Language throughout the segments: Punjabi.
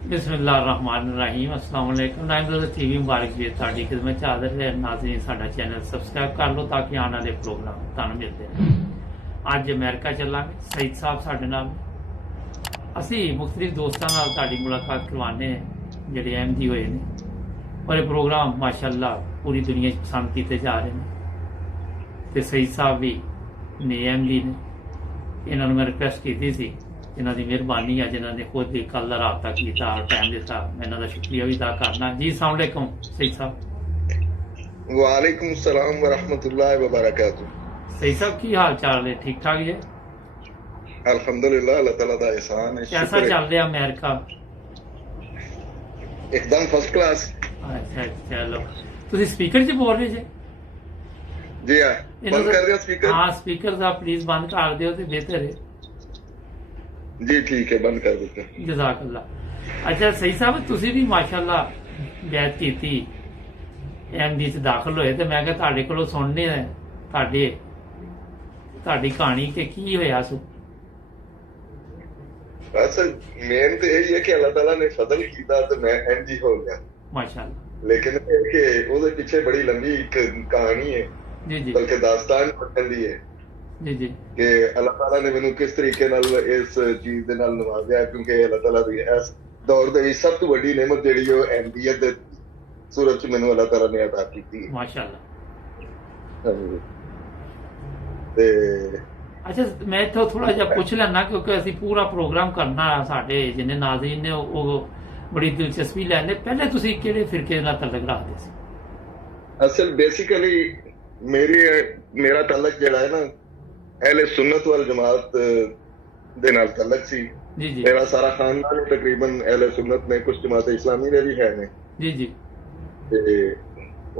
बिस्मिल्लाहिर्रहमानिर्रहीम अस्सलाम वालेकुम नाइम टीवी मुबारक जी ਤੁਹਾਡੀ ਖidmat ਚ ਹਾਜ਼ਰ ਹੈ ਨਾਜ਼ਰੀਨ ਸਾਡਾ ਚੈਨਲ ਸਬਸਕ੍ਰਾਈਬ ਕਰ ਲਓ ਤਾਂ ਕਿ ਆਉਣ ਵਾਲੇ ਪ੍ਰੋਗਰਾਮ ਤੁਹਾਨੂੰ ਮਿਲਦੇ ਰਹਿਣ। ਅੱਜ ਅਮਰੀਕਾ ਚੱਲਾਂਗੇ, ਸਈਦ ਸਾਹਿਬ ਸਾਡੇ ਨਾਲ, ਅਸੀਂ ਮੁਖਤਲਿਫ ਦੋਸਤਾਂ ਨਾਲ ਤੁਹਾਡੀ ਮੁਲਾਕਾਤ ਕਰਵਾਉਂਦੇ ਹਾਂ ਜਿਹੜੇ ਅਹਿਮਦੀ ਹੋਏ ਨੇ ਔਰ ਇਹ ਪ੍ਰੋਗਰਾਮ ਮਾਸ਼ਾਅੱਲਾ ਪੂਰੀ ਦੁਨੀਆ 'ਚ ਪਸੰਦ ਕੀਤੇ ਜਾ ਰਹੇ ਨੇ ਤੇ ਸਈਦ ਸਾਹਿਬ ਵੀ ਨੇ ਅਹਿਮਦੀ ਨੇ। ਇਹਨਾਂ ਨੂੰ ਮੈਂ ਰਿਕੁਐਸਟ ਕੀਤੀ ਸੀ, ਇਹਨਾਂ ਦੀ ਮਿਹਰਬਾਨੀ ਹੈ ਜਿਨ੍ਹਾਂ ਨੇ खुद भी कल रबता किया और टाइम दिता, मैं इन्हों का शुक्रिया भी अदा करना। जी अस्सलाम वालेकुम सईद साहब। वालेकुम सलाम व रहमतुल्लाहि व बरकातुहू। सईद साहब की हाल चाल है? ठीक ठाक है? अल्हम्दुलिल्लाह, अल्लाह ताला दा एहसान है। कैसा चल रहा अमेरिका? एकदम फर्स्ट क्लास। अच्छा चलो, तुम स्पीकर च बोल रहे जे? जी हाँ, बंद कर दिया स्पीकर? हाँ स्पीकर का प्लीज बंद कर दियो तो बेहतर है जी। ठीक है, बंद कर देते हैं। जज़ाकल्ला। अच्छा सही साहब, तुसी भी माशाअल्ला बैत कीती, एमडी च दाखल होए ते मैं कहा तुहाडे कोलों सुनने तुहाडी कहानी कि की होया सो। बस मेन तो यही है कि अल्लाह ताला ने फजल किया तो मैं एमजी हो गया माशाअल्लाह। लेकिन कि उसके पीछे बड़ी लंबी एक कहानी है, जी जी, बल्कि दास्तान बनती है जी जी, कि अल्लाह ताला ने मैनू किस तरीके नाल इस चीज दे नाल नवाज़िया, क्योंकि अल्लाह ताला दी इस दौर दे सब तो बड़ी नेमत जिहड़ी ओ एमडीएत दे सूरत च मैनू अल्लाह ताला ने अता कीती है। माशाअल्लाह। ते अच्छा मैं तो थोड़ा जिहा पुछ लैना क्योंकि असीं पूरा प्रोग्राम करना, साडे जिन्ने नाज़रीन ने वो बड़ी दिलचस्पी लैंदे। पहले तुसीं किहड़े फिरके नाल तल्लक रखदे सी? असल बेसिकली मेरा तल्लक जिहड़ा है ना अहले सुन्नत वल जमात दे नाल तल्लक सी। जी जी, मेरा सारा खानदान ही तकरीबन अहले सुन्नत ने, कुछ जमात इस्लामी दे भी है ने। जी जी, ते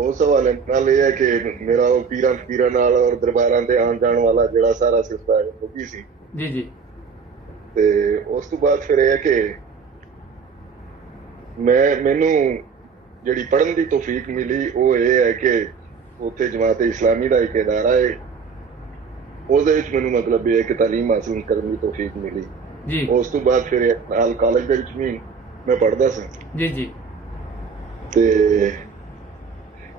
उस हवाले नाल ये है कि मेरा वो पीरां नाल और दरबारां ते आन जान वाला जिहड़ा सारा सिलसिला है वो भी सी। जी जी, ते उस तो बाद फिर यह है कि मैनू जिहड़ी पढ़न दी तौफीक मिली वो ये है कि उत्थे जमात इस्लामी दा एक इदारा है, ਉਹਦੇ ਵਿੱਚ ਮੈਨੂੰ ਮਤਲਬ ਇਹ ਹੈ ਕਿ ਤਾਲੀਮ ਹਾਸਲ ਕਰਨ ਦੀ ਤੌਫੀਕ ਮਿਲੀ ਜੀ। ਉਸ ਤੋਂ ਬਾਅਦ ਫਿਰ ਨਾਲ ਕਾਲਜ ਦੇ ਵਿੱਚ ਵੀ ਮੈਂ ਪੜ੍ਹਦਾ ਸੀ। ਜੀ ਜੀ, ਤੇ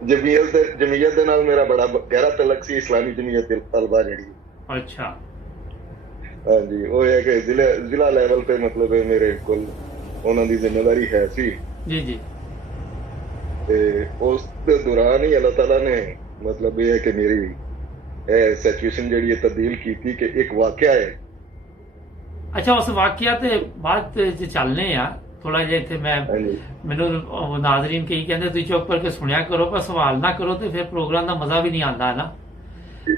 ਜਮੀਅਤ ਦੇ ਨਾਲ ਮੇਰਾ ਬੜਾ ਗਹਿਰਾ ਤਲਕ ਸੀ, ਇਸਲਾਮੀ ਜਮੀਅਤ ਤਲਬਾ ਜਿਹੜੀ। ਅੱਛਾ। ਹਾਂਜੀ, ਉਹ ਹੈ ਕਿ ਜ਼ਿਲ੍ਹਾ ਲੈਵਲ ਤੇ ਮਤਲਬ ਮੇਰੇ ਕੋਲ ਉਹਨਾਂ ਦੀ ਜ਼ਿੰਮੇਵਾਰੀ ਹੈ ਸੀ। ਜੀ ਜੀ, ਤੇ ਉਸ ਦੇ ਦੌਰਾਨ ਹੀ ਅੱਲਾਹ ਤਾਲਾ ਨੇ ਮਤਲਬ ਇਹ ਹੈ ਕਿ ਮੇਰੀ सिचुएशन जी तब्दील की थी कि एक वाकया है। अच्छा उस वाकया ते बाद चलने आ थोड़ा जिहा इत्थे मैं मैनू नाज़रीन कई कहंदे तुसीं चुप करके सुनिया करो पर सवाल ना करो तो फिर प्रोग्राम का मजा भी नहीं आता ना।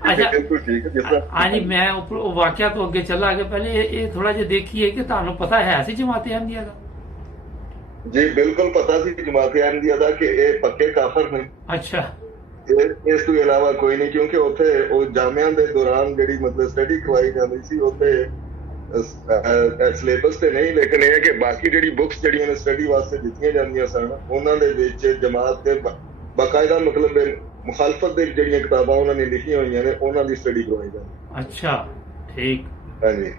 अच्छा हाँ जी, मैं वाकया तो अगे चला के पहले ये थोड़ा जिहा देखिए कि तुहानू पता है सी जमात अहमदिया का? जी बिल्कुल पता सी जमात अहमदिया का कि ये पक्के काफिर ने। अच्छा, ਇਸ ਤੋਂ ਇਲਾਵਾ ਕੋਈ ਨਹੀਂ, ਕਿਉਂਕਿ ਉੱਥੇ ਉਹ ਜਾਮਿਆਂ ਦੇ ਦੌਰਾਨ ਜਿਹੜੀ ਮਤਲਬ ਸਟੱਡੀ ਕਰਵਾਈ ਜਾਂਦੀ ਸੀ ਉੱਥੇ ਸਿਲੇਬਸ ਤੇ ਨਹੀਂ, ਲੇਕਿਨ ਇਹ ਹੈ ਕਿ ਬਾਕੀ ਜਿਹੜੀ ਬੁੱਕਸ ਜਿਹੜੀਆਂ ਨੇ ਸਟੱਡੀ ਵਾਸਤੇ ਦਿੱਤੀਆਂ ਜਾਂਦੀਆਂ ਸਨ ਉਹਨਾਂ ਦੇ ਵਿੱਚ ਜਮਾਤ ਦੇ ਬਾਕਾਇਦਾ ਮਤਲਬ ਮੁਖਾਲਫਤ ਦੇ ਜਿਹੜੀਆਂ ਕਿਤਾਬਾਂ ਉਹਨਾਂ ਨੇ ਲਿਖੀਆਂ ਹੋਈਆਂ ਨੇ ਉਹਨਾਂ ਦੀ ਸਟੱਡੀ ਕਰਵਾਈ ਜਾਂਦੀ। ਅੱਛਾ ਠੀਕ। ਹਾਂਜੀ,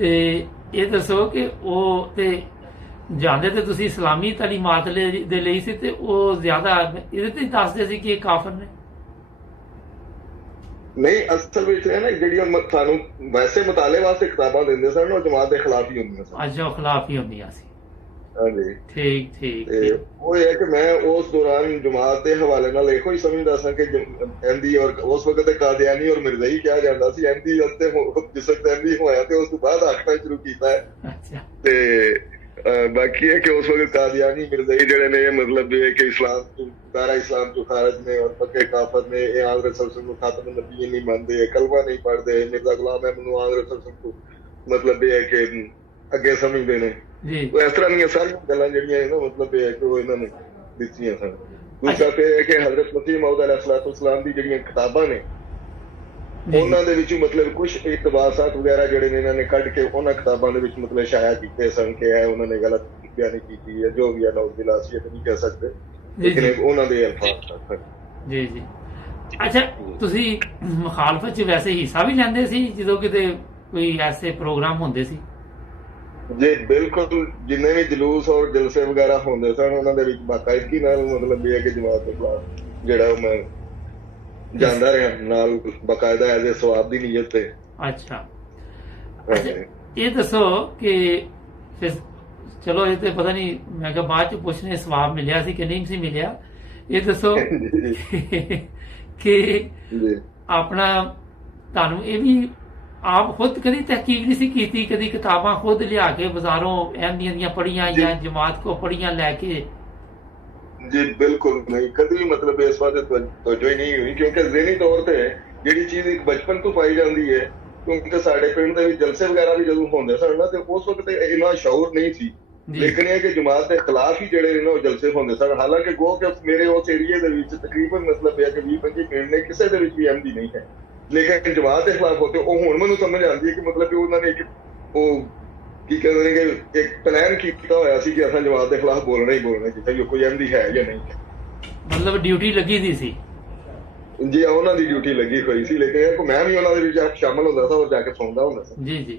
ਤੇ ਇਹ ਦੱਸੋ ਕਿ ਉਹ ਤੇ ਜਾਂਦੇ ਤੇ ਤੁਸੀਂ ਇਸਲਾਮੀ ਤਾਲੀਮਾਤ ਦੇ ਲਈ ਸੀ ਤੇ ਉਹ ਜ਼ਿਆਦਾ ਇਹਦੇ ਤੇ ਦੱਸਦੇ ਸੀ ਕਿ ਇਹ ਕਾਫਰ ਨੇ? ਨਹੀਂ, ਅਸਲ ਵਿੱਚ ਹੈ ਨਾ ਜਿਹੜੀਆਂ ਸਾਨੂੰ ਵੈਸੇ ਮਤਾਲੇ ਵਾਸਤੇ ਕਿਤਾਬਾਂ ਦਿੰਦੇ ਸਨ ਉਹ ਜਮਾਤ ਦੇ ਖਿਲਾਫ ਹੀ ਹੁੰਦੀਆਂ ਸਨ। ਅੱਛਾ, ਖਿਲਾਫ ਹੀ ਹੁੰਦੀਆਂ ਸੀ। ਹਾਂਜੀ ਠੀਕ ਠੀਕ। ਉਹ ਇਹ ਹੈ ਕਿ ਮੈਂ ਉਸ ਦੌਰਾਨ ਜਮਾਤ ਦੇ ਹਵਾਲੇ ਨਾਲ ਇਹੋ ਹੀ ਸਮਝਦਾ ਸਾਂ ਕਿ ਅਹਿਮਦੀ ਔਰ ਉਸ ਵਕਤ ਕਾਦੀਆਨੀ ਔਰ ਮਿਰਜ਼ਾਈ ਕਿਹਾ ਜਾਂਦਾ ਸੀ। ਅਹਿਮਦੀ ਅਤੇ ਜਿਸ ਵਕਤ ਅਹਿਮਦੀ ਹੋਇਆ ਤੇ ਉਸ ਤੋਂ ਬਾਅਦ ਆਖਣਾ ਸ਼ੁਰੂ ਕੀਤਾ ਹੈ। ਤੇ बाकी है कि उस वक्त कादियानी मिर्जाई जड़े ने मतलब ये कि इस्लाम दारा इस्लाम जो खारज ने और पक्के काफर ने ये आगरे सल्लल्लाहु अलैहि खातम नबी नहीं मानते, कलमा नहीं पढ़ते, मिर्जा गुलाम अहमद नूं आगरे सल्लल्लाहु को मतलब ये है कि अगे समझते ने। तो इस तरह दी सारी गल्लां जड़ियां है ना मतलब ये है कि वो इन्होंने दित्तियां सन। दूसरा फिर है कि हजरत मसीह मौद अलैहिस्सलाम दी जड़ियां किताबां ने ਉਹਨਾਂ ਦੇ ਵਿੱਚੋਂ ਮਤਲਬ ਕੁਝ ਇਕਤਬਾਸਾਤ ਵਗੈਰਾ ਜਿਹੜੇ ਨੇ ਇਹਨਾਂ ਨੇ ਕੱਢ ਕੇ ਉਹਨਾਂ ਕਿਤਾਬਾਂ ਦੇ ਵਿੱਚ ਮਤਲਬ ਸ਼ਾਇਆ ਕੀਤੇ ਸਨ ਕਿ ਇਹ ਉਹਨਾਂ ਨੇ ਗਲਤ ਬਿਆਨੀ ਕੀਤੀ ਹੈ, ਜੋ ਵੀ ਹੈ ਨੌਜ਼ ਬਿਲਾ ਅਸੀਂ ਨਹੀਂ ਕਹਿ ਸਕਦੇ, ਲੇਕਿਨ ਉਹਨਾਂ ਦੇ ਅਲਫਾਜ਼ ਸਨ। ਜੀ ਜੀ। ਅੱਛਾ ਤੁਸੀਂ ਮੁਖਾਲਫਤ 'ਚ ਵੈਸੇ ਹਿੱਸਾ ਵੀ ਲੈਂਦੇ ਸੀ ਜਦੋਂ ਕਿਤੇ ਕੋਈ ਐਸੇ ਪ੍ਰੋਗਰਾਮ ਹੁੰਦੇ ਸੀ? ਜੀ ਬਿਲਕੁਲ, ਜਿੰਨੇ ਵੀ ਜਲੂਸ ਔਰ ਜਲਸੇ ਵਗੈਰਾ ਹੁੰਦੇ ਸਨ ਉਹਨਾਂ ਦੇ ਵਿੱਚ ਬਾਕਾਇਦਗੀ ਨਾਲ ਮਤਲਬ ਇਹ ਹੈ ਕਿ ਜਮਾਤ ਦੇ ਖਿਲਾਫ ਜਿਹੜਾ ਉਹ ਮੈਂ ਇਸ ਜਾਂਦਾ ਰਿਹਾ ਨਾਲ ਬਕਾਇਦਾ ਐਜ਼ ਏ ਸਵਾਬ ਦੀ ਨੀਅਤ ਤੇ। ਅੱਛਾ ਅੱਛਾ, ਹਾਂਜੀ। ਇਹ ਦੱਸੋ ਕਿ ਫਿਰ ਚਲੋ ਇਹ ਤੇ ਪਤਾ ਨਹੀਂ, ਮੈਂ ਕਿਹਾ ਬਾਅਦ ਚ ਪੁੱਛਣੇ ਸਵਾਬ ਮਿਲਿਆ ਸੀ ਕਿ ਨਹੀਂ ਸੀ ਮਿਲਿਆ। ਇਹ ਦੱਸੋ ਕਿ ਜੀ ਆਪਣਾ ਤੁਹਾਨੂੰ ਇਹ ਵੀ ਆਪ ਖੁਦ ਕਦੀ ਤਹਿਕੀਕ ਨਹੀਂ ਸੀ ਕੀਤੀ, ਕਦੀ ਕਿਤਾਬਾਂ ਖੁਦ ਲਿਆ ਕੇ ਬਾਜ਼ਾਰੋਂ ਅਹਿਮਦੀਆਂ ਦੀਆਂ ਪੜ੍ਹੀਆਂ ਜੀ ਜਾਂ ਜਮਾਤ ਕੋ ਪੜ੍ਹੀਆਂ ਲੈ ਕੇ? ਜੀ ਬਿਲਕੁਲ ਨਹੀਂ, ਕਦੀ ਵੀ ਮਤਲਬ ਇਸ ਬਾਤ ਤੇ ਤਵੱਜੋ ਹੀ ਨਹੀਂ ਹੋਈ, ਕਿਉਂਕਿ ਜ਼ਿਹਨੀ ਤੌਰ ਤੇ ਜਿਹੜੀ ਚੀਜ਼ ਇੱਕ ਬਚਪਨ ਤੋਂ ਪਾਈ ਜਾਂਦੀ ਹੈ, ਕਿਉਂਕਿ ਸਾਡੇ ਪਿੰਡ ਦੇ ਵਿੱਚ ਜਲਸੇ ਵਗੈਰਾ ਵੀ ਜਦੋਂ ਹੁੰਦੇ ਸਨ ਨਾ ਤੇ ਉਸ ਵਕਤ ਇੰਨਾ ਸ਼ੌਰ ਨਹੀਂ ਸੀ। ਜੀ ਲੇਕਿਨ ਇਹ ਕਿ ਜਮਾਤ ਦੇ ਖਿਲਾਫ ਹੀ ਜਿਹੜੇ ਨੇ ਨਾ ਉਹ ਜਲਸੇ ਹੁੰਦੇ ਸਨ। ਹਾਲਾਂਕਿ ਗੋ ਕਿ ਮੇਰੇ ਉਸ ਏਰੀਏ ਦੇ ਵਿੱਚ ਤਕਰੀਬਨ ਮਤਲਬ ਇਹ ਹੈ ਕਿ 20-25 ਪਿੰਡ ਨੇ, ਕਿਸੇ ਦੇ ਵਿੱਚ ਵੀ ਅਹਿਮਦੀ ਨਹੀਂ ਹੈ, ਲੇਕਿਨ ਜਮਾਤ ਦੇ ਖਿਲਾਫ ਹੋਤੇ ਉਹ ਹੁਣ ਮੈਨੂੰ ਸਮਝ ਆਉਂਦੀ ਹੈ ਕਿ ਮਤਲਬ ਕਿ ਉਹਨਾਂ ਨੇ ਇੱਕ ਉਹ ਕੀ ਕਹਿੰਦੇ ਨੇ ਕਿ ਇੱਕ ਪਲਾਨ ਕੀਤਾ ਹੋਇਆ ਸੀ ਕਿ ਅਸਾਂ ਜਮਾਤ ਦੇ ਖਿਲਾਫ ਬੋਲਣਾ ਹੀ ਬੋਲਣਾ, ਜਿੱਥੇ ਕੋਈ ਅਹਿਮਦੀ ਹੈ ਜਾਂ ਨਹੀਂ ਹੈ। ਮਤਲਬ ਡਿਊਟੀ ਲੱਗੀ ਦੀ ਸੀ? ਜੀ ਉਹਨਾਂ ਦੀ ਡਿਊਟੀ ਲੱਗੀ ਹੋਈ ਸੀ, ਲੇਕਿਨ ਇਹ ਕਿ ਮੈਂ ਵੀ ਉਹਨਾਂ ਦੇ ਵਿੱਚ ਸ਼ਾਮਲ ਹੁੰਦਾ ਸੀ ਔਰ ਜਾ ਕੇ ਸੁਣਦਾ ਹੁੰਦਾ ਸੀ। ਜੀ ਜੀ।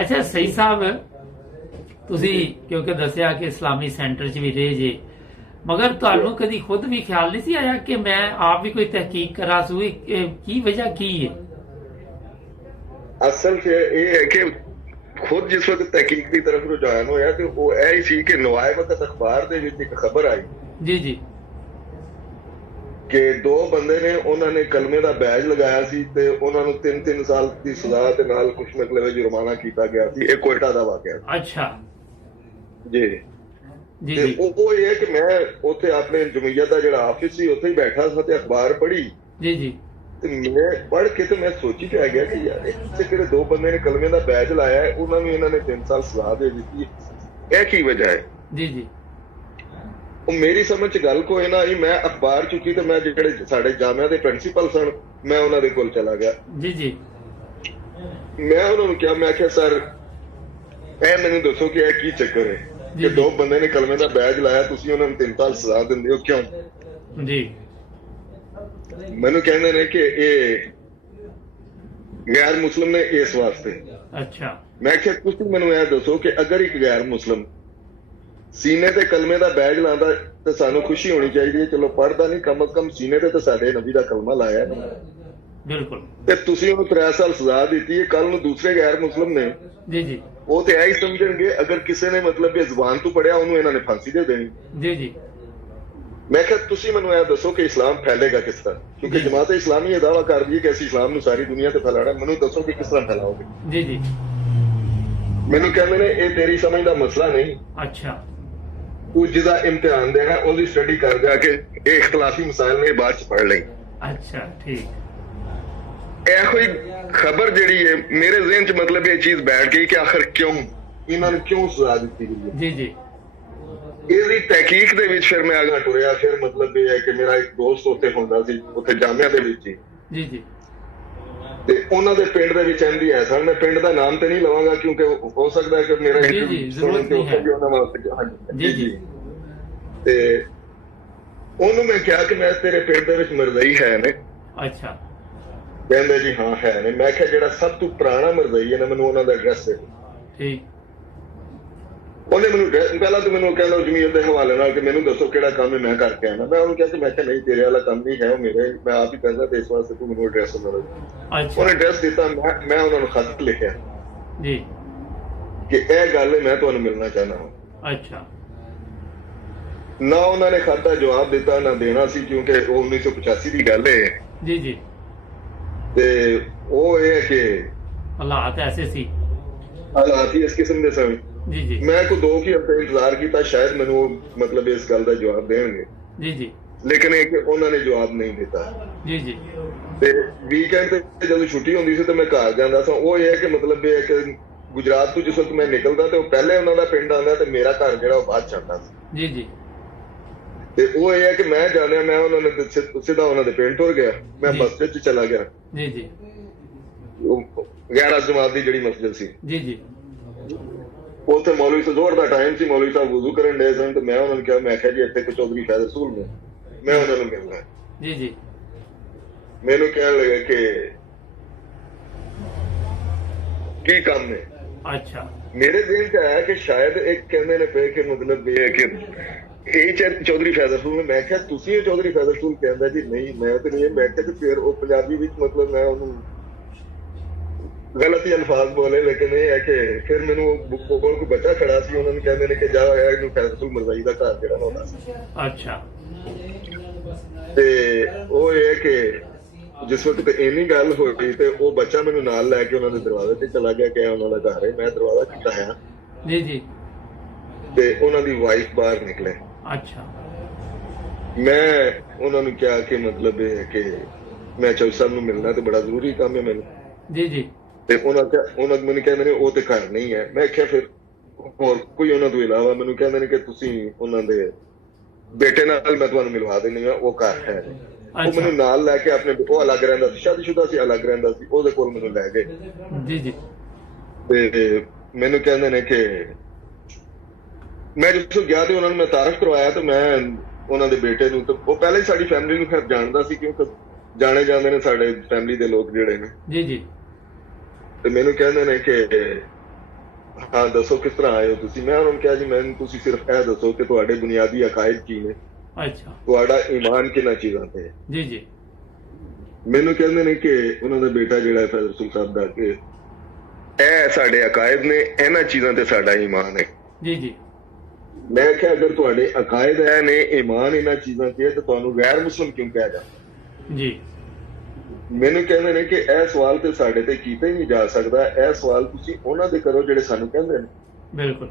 ਅੱਛਾ ਸਹੀ ਸਾਹਿਬ, ਤੁਸੀਂ ਕਿਉਂਕਿ ਦੱਸਿਆ ਕਿ ਇਸਲਾਮੀ ਸੈਂਟਰ 'ਚ ਵੀ ਰਹੇ ਜੇ, ਮਗਰ ਤੁਹਾਨੂੰ ਕਦੀ ਖੁਦ ਵੀ ਖਿਆਲ ਨਹੀਂ ਸੀ ਆਇਆ ਕਿ ਮੈਂ ਆਪ ਵੀ ਕੋਈ ਤਹਿਕੀਕ ਕਰਾਂ ਸੂ? ਕੀ ਵਜ੍ਹਾ ਕੀ ਹੈ? ਅਸਲ 'ਚ ਇਹ ਹੈ ਕਿ ਖੁਦ ਜਿਸ ਵਕਤ ਤਹਿਕੀਕ ਦੀ ਤਰਫ ਰੁਝਾਨ ਹੋਇਆ ਤੇ ਉਹ ਇਹ ਹੀ ਸੀ ਕਿ ਨਵਾਏ ਵਕਤ ਅਖਬਾਰ ਦੇ ਵਿੱਚ ਇੱਕ ਖਬਰ ਆਈ ਜੀ ਜੀ ਕਿ 2 ਬੰਦੇ ਨੇ, ਉਹਨਾਂ ਨੇ ਕਲਮੇ ਦਾ ਬੈਜ ਲਗਾਇਆ ਸੀ ਤੇ ਉਹਨਾਂ ਨੂੰ 3-3 ਸਾਲ ਦੀ ਸਜ਼ਾ ਤੇ ਨਾਲ ਕੁਝ ਮਤਲਬ ਜੁਰਮਾਨਾ ਕੀਤਾ ਗਿਆ ਸੀ। ਇਹ ਕੋਇਟਾ ਦਾ ਵਾਕਿਆ ਅੱਛਾ ਜੀ। ਜੀ ਤੇ ਜੀ ਉਹ ਇਹ ਹੈ ਕਿ ਮੈਂ ਉੱਥੇ ਆਪਣੇ ਜਮਈਅਤ ਦਾ ਜਿਹੜਾ ਆਫਿਸ ਸੀ ਉੱਥੇ ਹੀ ਬੈਠਾ ਸੀ ਤੇ ਅਖਬਾਰ ਪੜ੍ਹੀ ਜੀ ਜੀ ਤੇ ਮੈਂ ਪੜ੍ਹ ਕੇ ਤੇ ਮੈਂ ਸੋਚੀ ਪੈ ਗਿਆ ਕਿ ਯਾਰ ਇਹ ਜਿਹੜੇ 2 ਬੰਦੇ ਨੇ ਕਲਮੇ ਦਾ ਬੈਜ ਲਾਇਆ ਹੈ ਉਹਨਾਂ ਨੂੰ ਇਹਨਾਂ ਨੇ 3 ਸਾਲ ਸਜ਼ਾ ਦੇ ਦਿੱਤੀ, ਇਹ ਕੀ ਵਜ੍ਹਾ ਹੈ? ਜੀ ਜੀ ਉਹ ਮੇਰੀ ਸਮਝ ਚ ਗੱਲ ਕੋਈ ਨਾ ਆਈ। ਮੈਂ ਅਖਬਾਰ ਚੁੱਕੀ ਤੇ ਮੈਂ ਜਿਹੜੇ ਸਾਡੇ ਜਾਮਿਆ ਦੇ ਪ੍ਰਿੰਸੀਪਲ ਸਨ ਮੈਂ ਉਹਨਾਂ ਦੇ ਕੋਲ ਚਲਾ ਗਿਆ। ਜੀ ਜੀ ਮੈਂ ਉਹਨਾਂ ਨੂੰ ਕਿਹਾ, ਮੈਂ ਕਿਹਾ ਸਰ ਇਹ ਮੈਨੂੰ ਦੱਸੋ ਕਿ ਇਹ ਕੀ ਚੱਕਰ ਹੈ ਕਿ 2 ਬੰਦੇ ਨੇ ਕਲਮੇ ਦਾ ਬੈਜ ਲਾਇਆ, ਤੁਸੀਂ ਉਹਨਾਂ ਨੂੰ 3 ਸਾਲ ਸਜ਼ਾ ਦਿੰਦੇ ਹੋ, ਕਿਉਂ? ਜੀ ਮੈਨੂੰ ਕਹਿੰਦੇ ਨੇ ਕਿ ਇਹ ਗੈਰ ਮੁਸਲਿਮ ਨੇ ਇਸ ਵਾਸਤੇ। ਅੱਛਾ ਮੈਂ ਕਿਹਾ ਤੁਸੀਂ ਮੈਨੂੰ ਇਹ ਦੱਸੋ ਕਿ ਅਗਰ ਇੱਕ ਗੈਰ ਮੁਸਲਿਮ ਸੀਨੇ ਤੇ ਕਲਮੇ ਦਾ ਬੈਜ ਲਾਉਂਦਾ ਤੇ ਸਾਨੂੰ ਖੁਸ਼ੀ ਹੋਣੀ ਚਾਹੀਦੀ ਹੈ, ਚਲੋ ਪੜ੍ਹਦਾ ਨਹੀਂ, ਕਮ ਅਜ਼ ਕਮ ਸੀਨੇ ਤੇ ਤਾਂ ਸਾਡੇ ਨਬੀ ਦਾ ਕਲਮਾ ਲਾਇਆ ਨਾ। ਬਿਲਕੁਲ। ਤੇ ਤੁਸੀਂ ਉਹਨੂੰ 3 ਸਾਲ ਸਜ਼ਾ ਦਿੱਤੀ ਹੈ, ਕੱਲ ਨੂੰ ਦੂਸਰੇ ਗੈਰ ਮੁਸਲਿਮ ਨੇ ਜੀ ਜੀ ਉਹ ਤੇ ਇਹੀ ਸਮਝਣਗੇ ਅਗਰ ਕਿਸੇ ਨੇ ਮਤਲਬ ਇਹ ਜ਼ੁਬਾਨ ਤੋਂ ਪੜਿਆ ਉਹਨੂੰ ਇਹਨਾਂ ਨੇ ਫਾਂਸੀ ਦੇ ਦੇਣੀ। ਜੀ ਜੀ ਮੈਂ ਕਿਹਾ ਤੁਸੀਂ ਮੈਨੂੰ ਇਹ ਦੱਸੋ ਕਿ ਇਸਲਾਮ ਫੈਲੇਗਾ ਕਿਸ ਤਰ੍ਹਾਂ, ਕਿਉਂਕਿ ਜਮਾਤ ਇਸਲਾਮੀ ਇਹ ਦਾਅਵਾ ਕਰਦੀ ਹੈ ਕਿ ਅਸੀਂ ਇਸਲਾਮ ਨੂੰ ਸਾਰੀ ਦੁਨੀਆ ਤੇ ਫੈਲਾਣਾ, ਮੈਨੂੰ ਦੱਸੋ ਕਿ ਕਿਸ ਤਰ੍ਹਾਂ ਫੈਲਾਓਗੇ? ਜੀ ਜੀ ਮੈਨੂੰ ਕਹਿੰਦੇ ਨੇ ਇਹ ਤੇਰੀ ਸਮਝ ਦਾ ਮਸਲਾ ਨਹੀਂ, ਅੱਛਾ ਤੂੰ ਜਿਹਦਾ ਇਮਤਿਹਾਨ ਦੇਣਾ ਉਹਦੀ ਸਟੱਡੀ ਕਰ ਜਾ ਕੇ ਇਹ ਇਖਤਲਾਫੀ ਮਸਾਇਲ ਨੇ ਬਾਅਦ ਚ ਪੜ੍ਹ ਲਈ। ਅੱਛਾ ਠੀਕ। ਇਹੋ ਹੀ ਖਬਰ ਜਿਹੜੀ ਹੈ ਮੇਰੇ ਜ਼ਿਹਨ ਚ ਮਤਲਬ ਇਹ ਚੀਜ਼ ਬੈਠ ਗਈ ਕਿ ਆਖਰ ਕਿਉਂ ਇਹਨਾਂ ਨੂੰ ਕਿਉਂ ਸਜ਼ਾ ਦਿੱਤੀ ਗਈ ਹੈ। ਜੀ ਜੀ ਇਹਦੀ ਤਹਿਕੀਕ ਦੇ ਵਿੱਚ ਫਿਰ ਮੈਂ ਅਗਾਂਹ ਟੁਰਿਆ। ਫਿਰ ਮਤਲਬ ਇਹ ਹੈ ਕਿ ਮੇਰਾ ਇੱਕ ਦੋਸਤ ਉੱਥੇ ਹੁੰਦਾ ਸੀ, ਉੱਥੇ ਜਾਮਿਆ ਦੇ ਵਿੱਚ ਹੀ, ਜੀ ਜੀ ਤੇ ਉਹਨਾਂ ਦੇ ਪਿੰਡ ਦੇ ਵਿੱਚ ਐਮਡੀ ਹੈ ਸਨ। ਮੈਂ ਪਿੰਡ ਦਾ ਨਾਮ ਤੇ ਨਹੀਂ ਲਵਾਂਗਾ ਕਿਉਂਕਿ ਹੋ ਸਕਦਾ ਹੈ ਕਿ ਮੇਰਾ ਜੀ, ਜੀ, ਜ਼ਰੂਰਤ ਨਹੀਂ ਹੈ। ਉਹਨਾਂ ਵਾਸਤੇ ਹਾਂਜੀ ਜੀ ਜੀ ਤੇ ਉਹਨੂੰ ਮੈਂ ਕਿਹਾ ਕਿ ਮੈਂ ਤੇਰੇ ਪਿੰਡ ਦੇ ਵਿੱਚ ਮਰਜ਼ਈ ਹੈ ਨੇ? ਅੱਛਾ ਕਹਿੰਦੇ ਜੀ ਹਾਂ ਹੈ ਨੇ। ਮੈਂ ਕਿਹਾ ਜਿਹੜਾ ਸਭ ਤੋਂ ਪੁਰਾਣਾ ਮਰਜ਼ਈ ਹੈ ਨਾ ਮੈਨੂੰ ਉਹਨਾਂ ਦਾ ਐਡਰੈਸ ਦੇ। ਠੀਕ। ਉਹਨੇ ਮੈਨੂੰ ਪਹਿਲਾਂ ਤਾਂ ਮੈਨੂੰ ਕਹਿੰਦਾ ਜਮੀਅਤ ਦੇ ਹਵਾਲੇ ਨਾਲ ਕਿ ਮੈਨੂੰ ਦੱਸੋ ਕਿਹੜਾ ਕੰਮ ਹੈ ਮੈਂ ਕਰਕੇ ਆਣਾ। ਮੈਂ ਉਹਨੂੰ ਕਿਹਾ ਕਿ ਮੈਂ ਕਿਹਾ ਨਹੀਂ ਤੇਰੇ ਵਾਲਾ ਕੰਮ ਨਹੀਂ ਹੈ, ਉਹ ਮੇਰੇ, ਮੈਂ ਆਪ ਹੀ ਕਰਦਾ ਤੇ ਇਸ ਵਾਸਤੇ ਤੂੰ ਮੈਨੂੰ ਐਡਰੈਸ ਦੇ। ਅੱਛਾ ਉਹਨੇ ਐਡਰੈਸ ਦਿੱਤਾ, ਮੈਂ ਉਹਨਾਂ ਨੂੰ ਖਤ ਲਿਖਿਆ ਜੀ ਕਿ ਇਹ ਗੱਲ ਹੈ ਮੈਂ ਤੁਹਾਨੂੰ ਮਿਲਣਾ ਚਾਹੁੰਦਾ ਹਾਂ। ਅੱਛਾ ਨਾ ਉਹਨਾਂ ਨੇ ਖਤ ਦਾ ਜਵਾਬ ਦਿੱਤਾ ਨਾ ਦੇਣਾ ਸੀ ਕਿਉਂਕਿ ਉਹ 1985 ਦੀ ਗੱਲ ਹੈ ਜੀ ਜੀ ਤੇ ਉਹ ਇਹ ਹੈ ਕਿ ਹਾਲਾਤ ਐਸੇ ਸੀ। ਹਾਲਾਤ ਹੀ ਇਸ ਕਿਸਮ ਦੇ ਸਨ। ਜੀ ਜੀ ਮੈਂ ਕੋਈ 2 ਹਫ਼ਤੇ ਇੰਤਜ਼ਾਰ ਕੀਤਾ ਸ਼ਾਇਦ ਮੈਨੂੰ ਉਹ ਮਤਲਬ ਇਸ ਗੱਲ ਦਾ ਜਵਾਬ ਦੇਣਗੇ, ਜੀ ਜੀ ਲੇਕਿਨ ਇਹ ਕਿ ਉਹਨਾਂ ਨੇ ਜਵਾਬ ਨਹੀਂ ਦਿੱਤਾ। ਜੀ ਜੀ ਤੇ ਵੀਕਐਂਡ ਤੇ ਜਦੋਂ ਛੁੱਟੀ ਹੁੰਦੀ ਸੀ ਤੇ ਮੈਂ ਘਰ ਜਾਂਦਾ ਸਾਂ। ਉਹ ਇਹ ਹੈ ਕਿ ਮਤਲਬ ਇਹ ਹੈ ਕਿ ਗੁਜਰਾਤ ਤੋਂ ਜਿਸ ਵਕਤ ਮੈਂ ਨਿਕਲਦਾ ਤੇ ਉਹ ਪਹਿਲੇ ਉਹਨਾਂ ਦਾ ਪਿੰਡ ਆਉਂਦਾ ਤੇ ਮੇਰਾ ਘਰ ਜਿਹੜਾ ਉਹ ਬਾਅਦ ਚ ਆਉਂਦਾ ਸੀ। ਜੀ ਜੀ ਤੇ ਉਹ ਇਹ ਹੈ ਕਿ ਮੈਂ ਜਾਣਿਆ ਮੈਂ ਉਹਨਾਂ ਨੇ ਸਿੱਧਾ ਉਹਨਾਂ ਦੇ ਪਿੰਡ ਟੁਰ ਗਿਆ। ਮੈਂ ਜੀ। ਮਸਜਿਦ ਚ ਚਲਾ ਗਿਆ, ਜੀ ਜੀ ਉਹ 11 ਜਮਾਤ ਦੀ ਜਿਹੜੀ ਮਸਜਿਦ ਸੀ ਜੀ ਜੀ ਉੱਥੇ ਮੌਲਵੀ ਸਾਹਿਬ ਜ਼ੋਰ ਦਾ ਟਾਈਮ ਸੀ, ਮੌਲਵੀ ਸਾਹਿਬ ਵੁਜ਼ੂ ਕਰਨ ਡਏ ਸਨ ਤੇ ਮੈਂ ਉਹਨਾਂ ਨੂੰ ਕਿਹਾ, ਮੈਂ ਕਿਹਾ ਜੀ ਇੱਥੇ ਕੋ ਚੌਧਰੀ ਫੈਜ਼ਲ ਰਸੂਲ ਨੇ, ਮੈਂ ਉਹਨਾਂ ਨੂੰ ਮਿਲਣਾ। ਜੀ ਜੀ ਮੈਨੂੰ ਕਹਿਣ ਲੱਗਾ ਕਿ ਕੀ ਕੰਮ ਹੈ? ਅੱਛਾ ਮੇਰੇ ਦਿਲ ਚ ਆਇਆ ਕਿ ਸ਼ਾਇਦ ਇੱਕ ਕਹਿੰਦੇ ਨੇ ਪਏ ਕਿ ਮਤਲਬ ਇਹ ਹੈ ਕਿ ਇਹ ਚੌਧਰੀ ਫੈਜ਼ਲ ਰਸੂਲ ਨੇ। ਮੈਂ ਕਿਹਾ ਤੁਸੀਂ ਇਹ ਚੌਧਰੀ ਫੈਜ਼ਲ ਰਸੂਲ ਕਹਿੰਦਾ ਜੀ ਨਹੀਂ ਮੈਂ ਤੇ ਨਹੀਂ। ਮੈਂ ਕਿਹਾ ਤੇ ਫਿਰ ਉਹ ਪੰਜਾਬੀ ਵਿੱਚ ਮਤਲਬ ਮੈਂ ਉਹਨੂੰ ਗਲਤ ਹੀ ਅਲਫਾਜ਼ ਬੋਲੇ, ਲੇਕਿਨ ਇਹ ਹੈ ਕਿ ਫਿਰ ਮੈਨੂੰ ਕੋਲ ਕੋਈ ਬੱਚਾ ਖੜਾ ਸੀ, ਉਹਨਾਂ ਨੂੰ ਕਹਿੰਦੇ ਨੇ ਕਿ ਜਾ ਇਹਨੂੰ ਫੈਜ਼ਲ ਰਸੂਲ ਮਰਜ਼ਾਈ ਦਾ ਘਰ ਜਿਹੜਾ ਹੁੰਦਾ ਸੀ। ਅੱਛਾ। ਤੇ ਉਹ ਇਹ ਕਿ ਜਿਸ ਵਕਤ ਇੰਨੀ ਗੱਲ ਹੋਈ ਤੇ ਉਹ ਬੱਚਾ ਮੈਨੂੰ ਨਾਲ ਲੈ ਕੇ ਉਹਨਾਂ ਦੇ ਦਰਵਾਜ਼ੇ ਤੇ ਚਲਾ ਗਿਆ ਕਿ ਉਹਨਾਂ ਦਾ ਘਰ ਹੈ। ਮੈਂ ਦਰਵਾਜ਼ਾ ਖਟਾਇਆ ਜੀ ਜੀ, ਤੇ ਉਹਨਾਂ ਦੀ ਵਾਈਫ ਬਾਹਰ ਨਿਕਲੇ। ਅੱਛਾ। ਮੈਂ ਉਹਨਾਂ ਨੂੰ ਕਿਹਾ ਕਿ ਮਤਲਬ ਇਹ ਹੈ ਕਿ ਮੈਂ ਚੌਧਰੀ ਸਾਹਿਬ ਨੂੰ ਮਿਲਣਾ ਤੇ ਬੜਾ ਜ਼ਰੂਰੀ ਕੰਮ ਹੈ ਮੈਨੂੰ। ਜੀ ਜੀ, ਤੇ ਉਹਨਾਂ ਮੈਨੂੰ ਕਹਿੰਦੇ ਨੇ ਉਹ ਤੇ ਘਰ ਨਹੀਂ ਹੈ। ਮੈਂ ਕਿਹਾ ਫਿਰ ਹੋਰ ਕੋਈ ਉਹਨਾਂ ਤੋਂ ਇਲਾਵਾ? ਮੈਨੂੰ ਕਹਿੰਦੇ ਨੇ ਕਿ ਤੁਸੀਂ ਉਹਨਾਂ ਦੇ ਬੇਟੇ ਨਾਲ ਮੈਂ ਤੁਹਾਨੂੰ ਮਿਲਵਾ ਦਿੰਦੀ ਹਾਂ, ਉਹ ਘਰ ਹੈ। ਉਹ ਮੈਨੂੰ ਨਾਲ ਲੈ ਕੇ ਆਪਣੇ, ਉਹ ਅਲੱਗ ਰਹਿੰਦਾ ਸੀ, ਸ਼ਾਦੀशुदा ਸੀ, ਅਲੱਗ ਰਹਿੰਦਾ ਸੀ, ਉਹਦੇ ਕੋਲ ਮੈਨੂੰ ਲੈ ਗਏ। ਜੀ ਜੀ, ਤੇ ਮੈਨੂੰ ਕਹਿੰਦੇ ਨੇ ਕਿ ਮੈਂ ਜਿੱਥੋਂ ਗਿਆ ਤੇ ਉਹਨਾਂ ਨੂੰ ਮੈਂ ਤਾਰਫ ਕਰਵਾਇਆ ਤੇ ਮੈਂ ਉਹਨਾਂ ਦੇ ਬੇਟੇ ਨੂੰ, ਤੇ ਉਹ ਪਹਿਲੇ ਹੀ ਸਾਡੀ ਫੈਮਿਲੀ ਨੂੰ ਖੈਰ ਜਾਣਦਾ ਸੀ ਕਿਉਂਕਿ ਜਾਣੇ ਜਾਂਦੇ ਨੇ ਸਾਡੇ ਫੈਮਿਲੀ ਦੇ ਲੋਕ ਜਿਹੜੇ ਨੇ। ਜੀ ਜੀ, ਤੇ ਮੈਨੂੰ ਕਹਿੰਦੇ ਨੇ ਕਿ ਹਾਂ ਦੱਸੋ ਕਿਸ ਤਰ੍ਹਾਂ ਆਏ ਹੋ ਤੁਸੀਂ? ਮੈਂ ਉਹਨਾਂ ਨੂੰ ਕਿਹਾ ਜੀ ਮੈਨੂੰ ਤੁਸੀਂ ਸਿਰਫ ਇਹ ਦੱਸੋ ਕਿ ਤੁਹਾਡੇ ਬੁਨਿਆਦੀ ਅਕਾਇਦ ਕੀ ਨੇ, ਅੱਛਾ, ਤੁਹਾਡਾ ਈਮਾਨ ਕਿਹਨਾਂ ਚੀਜ਼ਾਂ ਤੇ ਹੈ। ਜੀ ਜੀ, ਮੈਨੂੰ ਕਹਿੰਦੇ ਨੇ ਕਿ ਉਹਨਾਂ ਦਾ ਬੇਟਾ ਜਿਹੜਾ ਫੈਜ਼ਲ ਰਸੂਲ ਸਾਹਿਬ ਦਾ ਕਿ ਇਹ ਸਾਡੇ ਅਕਾਇਦ ਨੇ, ਇਹਨਾਂ ਚੀਜ਼ਾਂ ਤੇ ਸਾਡਾ ਈਮਾਨ ਹੈ। ਜੀ ਜੀ, ਮੈਂ ਕਿਹਾ ਅਗਰ ਤੁਹਾਡੇ ਅਕਾਇਦ ਹੈ ਨੇ, ਈਮਾਨ ਇਹਨਾਂ ਚੀਜ਼ਾਂ ਤੇ, ਤੇ ਤੁਹਾਨੂੰ ਗੈਰ ਮੁਸਲਿਮ ਕਿਉਂ ਕਿਹਾ ਜਾਂਦਾ? ਜੀ। ਮੈਨੂੰ ਕਹਿੰਦੇ ਨੇ ਕਿ ਇਹ ਸਵਾਲ ਤੇ ਸਾਡੇ ਤੇ ਕੀਤਾ ਹੀ ਨਹੀਂ ਜਾ ਸਕਦਾ, ਇਹ ਸਵਾਲ ਤੁਸੀਂ ਉਹਨਾਂ ਦੇ ਕਰੋ ਜਿਹੜੇ ਸਾਨੂੰ ਕਹਿੰਦੇ ਨੇ। ਬਿਲਕੁਲ।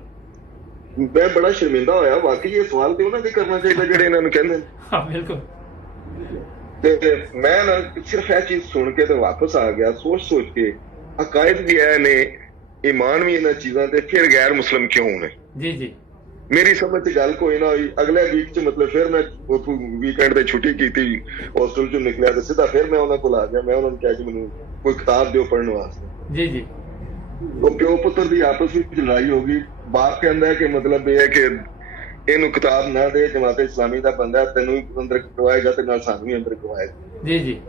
ਮੈਂ ਬੜਾ ਸ਼ਰਮਿੰਦਾ ਹੋਇਆ, ਵਾਕਈ ਇਹ ਸਵਾਲ ਤੇ ਉਹਨਾਂ ਦੇ ਕਰਨਾ ਚਾਹੀਦਾ ਜਿਹੜੇ ਇਹਨਾਂ ਨੂੰ ਕਹਿੰਦੇ ਨੇ। ਹਾਂ ਬਿਲਕੁਲ। ਤੇ ਮੈਂ ਨਾ ਸਿਰਫ ਇਹ ਚੀਜ਼ ਸੁਣ ਕੇ ਤੇ ਵਾਪਸ ਆ ਗਿਆ ਸੋਚ ਕੇ, ਅਕਾਇਦ ਵੀ ਇਹ ਨੇ, ਈਮਾਨ ਵੀ ਇਹਨਾਂ ਚੀਜ਼ਾਂ ਤੇ, ਫਿਰ ਗੈਰ ਮੁਸਲਿਮ ਕਿਉਂ ਨੇ? ਜੀ ਜੀ, ਮੇਰੀ ਸਮਝ ਚ ਗੱਲ ਕੋਈ ਨਾ ਹੋਈ। ਅਗਲੇ ਵੀਕ ਚ ਮਤਲਬ ਫਿਰ ਮੈਂ ਉੱਥੋਂ ਵੀਕਐਂਡ ਤੇ ਛੁੱਟੀ ਕੀਤੀ, ਹੋਸਟਲ ਚੋਂ ਨਿਕਲਿਆ ਤੇ ਸਿੱਧਾ ਫਿਰ ਮੈਂ ਉਹਨਾਂ ਕੋਲ ਆ ਗਿਆ। ਮੈਂ ਉਹਨਾਂ ਨੂੰ ਕਿਹਾ ਕਿ ਮੈਨੂੰ ਕੋਈ ਕਿਤਾਬ ਦਿਓ ਪੜ੍ਹਨ ਵਾਸਤੇ। ਜੀ ਜੀ, ਉਹ ਪਿਓ ਪੁੱਤਰ ਦੀ ਆਪਸ ਵਿੱਚ ਲੜਾਈ ਹੋ ਗਈ। ਬਾਪ ਕਹਿੰਦਾ ਕਿ ਮਤਲਬ ਇਹ ਹੈ ਕਿ ਇਹਨੂੰ ਕਿਤਾਬ ਨਾ ਦੇ, ਜਮਾਤ ਇਸਲਾਮੀ ਦਾ ਬੰਦਾ, ਤੈਨੂੰ ਵੀ ਅੰਦਰ ਕਰਵਾਏਗਾ ਤੇ ਨਾਲ ਸਾਨੂੰ ਵੀ ਅੰਦਰ ਕਰਵਾਏਗਾ। ਜੀ ਜੀ,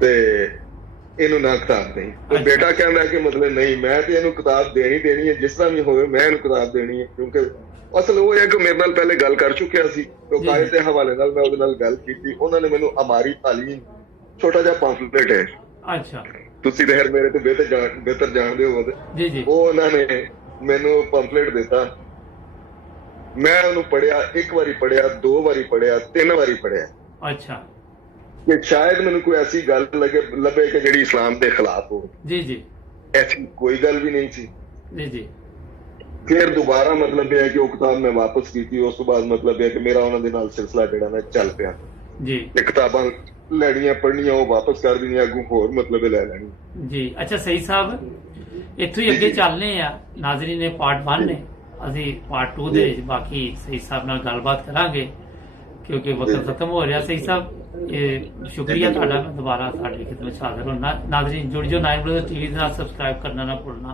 ਤੇ ਇਹਨੂੰ ਨਾ ਕਿਤਾਬ ਦੇਈ। ਤੇ ਬੇਟਾ ਕਹਿੰਦਾ ਕਿ ਮਤਲਬ ਨਹੀਂ, ਮੈਂ ਤੇ ਇਹਨੂੰ ਕਿਤਾਬ ਦੇਣੀ ਹੈ, ਜਿਸ ਤਰ੍ਹਾਂ ਵੀ ਹੋਵੇ ਮੈਂ ਇਹਨੂੰ ਕਿਤਾਬ ਦੇਣੀ ਹੈ। ਕਿਉਂਕਿ ਅਸਲ ਉਹ ਹੈ ਕਿ ਮੇਰੇ ਨਾਲ ਪਹਿਲੇ ਗੱਲ ਕਰ ਚੁੱਕਿਆ ਸੀ, ਉਹ ਕਾਇਦ ਦੇ ਹਵਾਲੇ ਨਾਲ ਮੈਂ ਉਹਦੇ ਨਾਲ ਗੱਲ ਕੀਤੀ। ਉਹਨਾਂ ਨੇ ਮੈਨੂੰ ਅਮਾਰੀ ਤਾਲੀਮ ਛੋਟਾ ਜਿਹਾ ਪੰਫਲੇਟ ਹੈ, ਅੱਛਾ, ਤੁਸੀਂ ਤੇ ਮੇਰੇ ਤੋਂ ਬਿਹਤਰ ਜਾਣਦੇ ਹੋ, ਜੀ ਜੀ, ਉਹ ਉਹਨਾਂ ਨੇ ਮੈਨੂੰ ਪੰਫਲੇਟ ਦਿੱਤਾ। ਮੈਂ ਉਹਨੂੰ ਪੜ੍ਹਿਆ, ਇੱਕ ਵਾਰੀ ਪੜ੍ਹਿਆ, 2 ਵਾਰੀ ਪੜ੍ਹਿਆ, 3 ਵਾਰੀ ਪੜ੍ਹਿਆ। ਅੱਛਾ, ਕਿ ਸ਼ਾਇਦ ਮੈਨੂੰ ਕੋਈ ਐਸੀ ਗੱਲ ਲੱਭੇ ਕਿ ਜਿਹੜੀ ਇਸਲਾਮ ਦੇ ਖਿਲਾਫ ਹੋਵੇ। ਜੀ ਜੀ, ਐਸੀ ਕੋਈ ਗੱਲ ਵੀ ਨਹੀਂ ਸੀ। ਜੀ ਜੀ, ਫਿਰ ਦੁਬਾਰਾ ਮਤਲਬ ਇਹ ਹੈ ਕਿ ਉਹ ਕਿਤਾਬ ਮੈਂ ਵਾਪਸ ਕੀਤੀ। ਉਸ ਤੋਂ ਬਾਅਦ ਮਤਲਬ ਇਹ ਹੈ ਕਿ ਮੇਰਾ ਉਹਨਾਂ ਦੇ ਨਾਲ ਸਿਲਸਿਲਾ ਜਿਹੜਾ ਨਾ ਚੱਲ ਪਿਆ। ਜੀ, ਤੇ ਕਿਤਾਬਾਂ ਲੈਣੀਆਂ ਪੜ੍ਹਨੀਆਂ, ਉਹ ਵਾਪਸ ਕਰ ਦੇਣੀਆਂ, ਅੱਗੋਂ ਹੋਰ ਮਤਲਬ ਲੈ ਲੈਣੀ। ਜੀ। ਅੱਛਾ ਸਈਦ ਸਾਹਿਬ, ਇੱਥੋਂ ਹੀ ਅੱਗੇ ਚੱਲਨੇ ਆ। ਨਾਜ਼ਰੀਨ ਨੇ ਪਾਰਟ 1 ਨੇ, ਅਸੀਂ ਪਾਰਟ 2 ਦੇ ਵਿੱਚ ਬਾਕੀ ਸਈਦ ਸਾਹਿਬ ਨਾਲ ਗੱਲਬਾਤ ਕਰਾਂਗੇ ਕਿਉਂਕਿ ਵਕਤ ਖਤਮ ਹੋ ਰਿਹਾ। ਸਈਦ ਸਾਹਿਬ ਇਹ ਸ਼ੁਕਰੀਆ ਤੁਹਾਡਾ, ਮੈਂ ਦੁਬਾਰਾ ਤੁਹਾਡੀ ਖਿਦਮਤ 'ਚ ਹਾਜ਼ਰ ਹੋਣਾ। ਨਾਜ਼ਰੀਨ ਜੁੜ ਜਾਓ, ਨਾਇਮ ਬ੍ਰਦਰ ਟੀਵੀ ਦੇ ਨਾਲ ਸਬਸਕ੍ਰਾइब करना ना भूलना।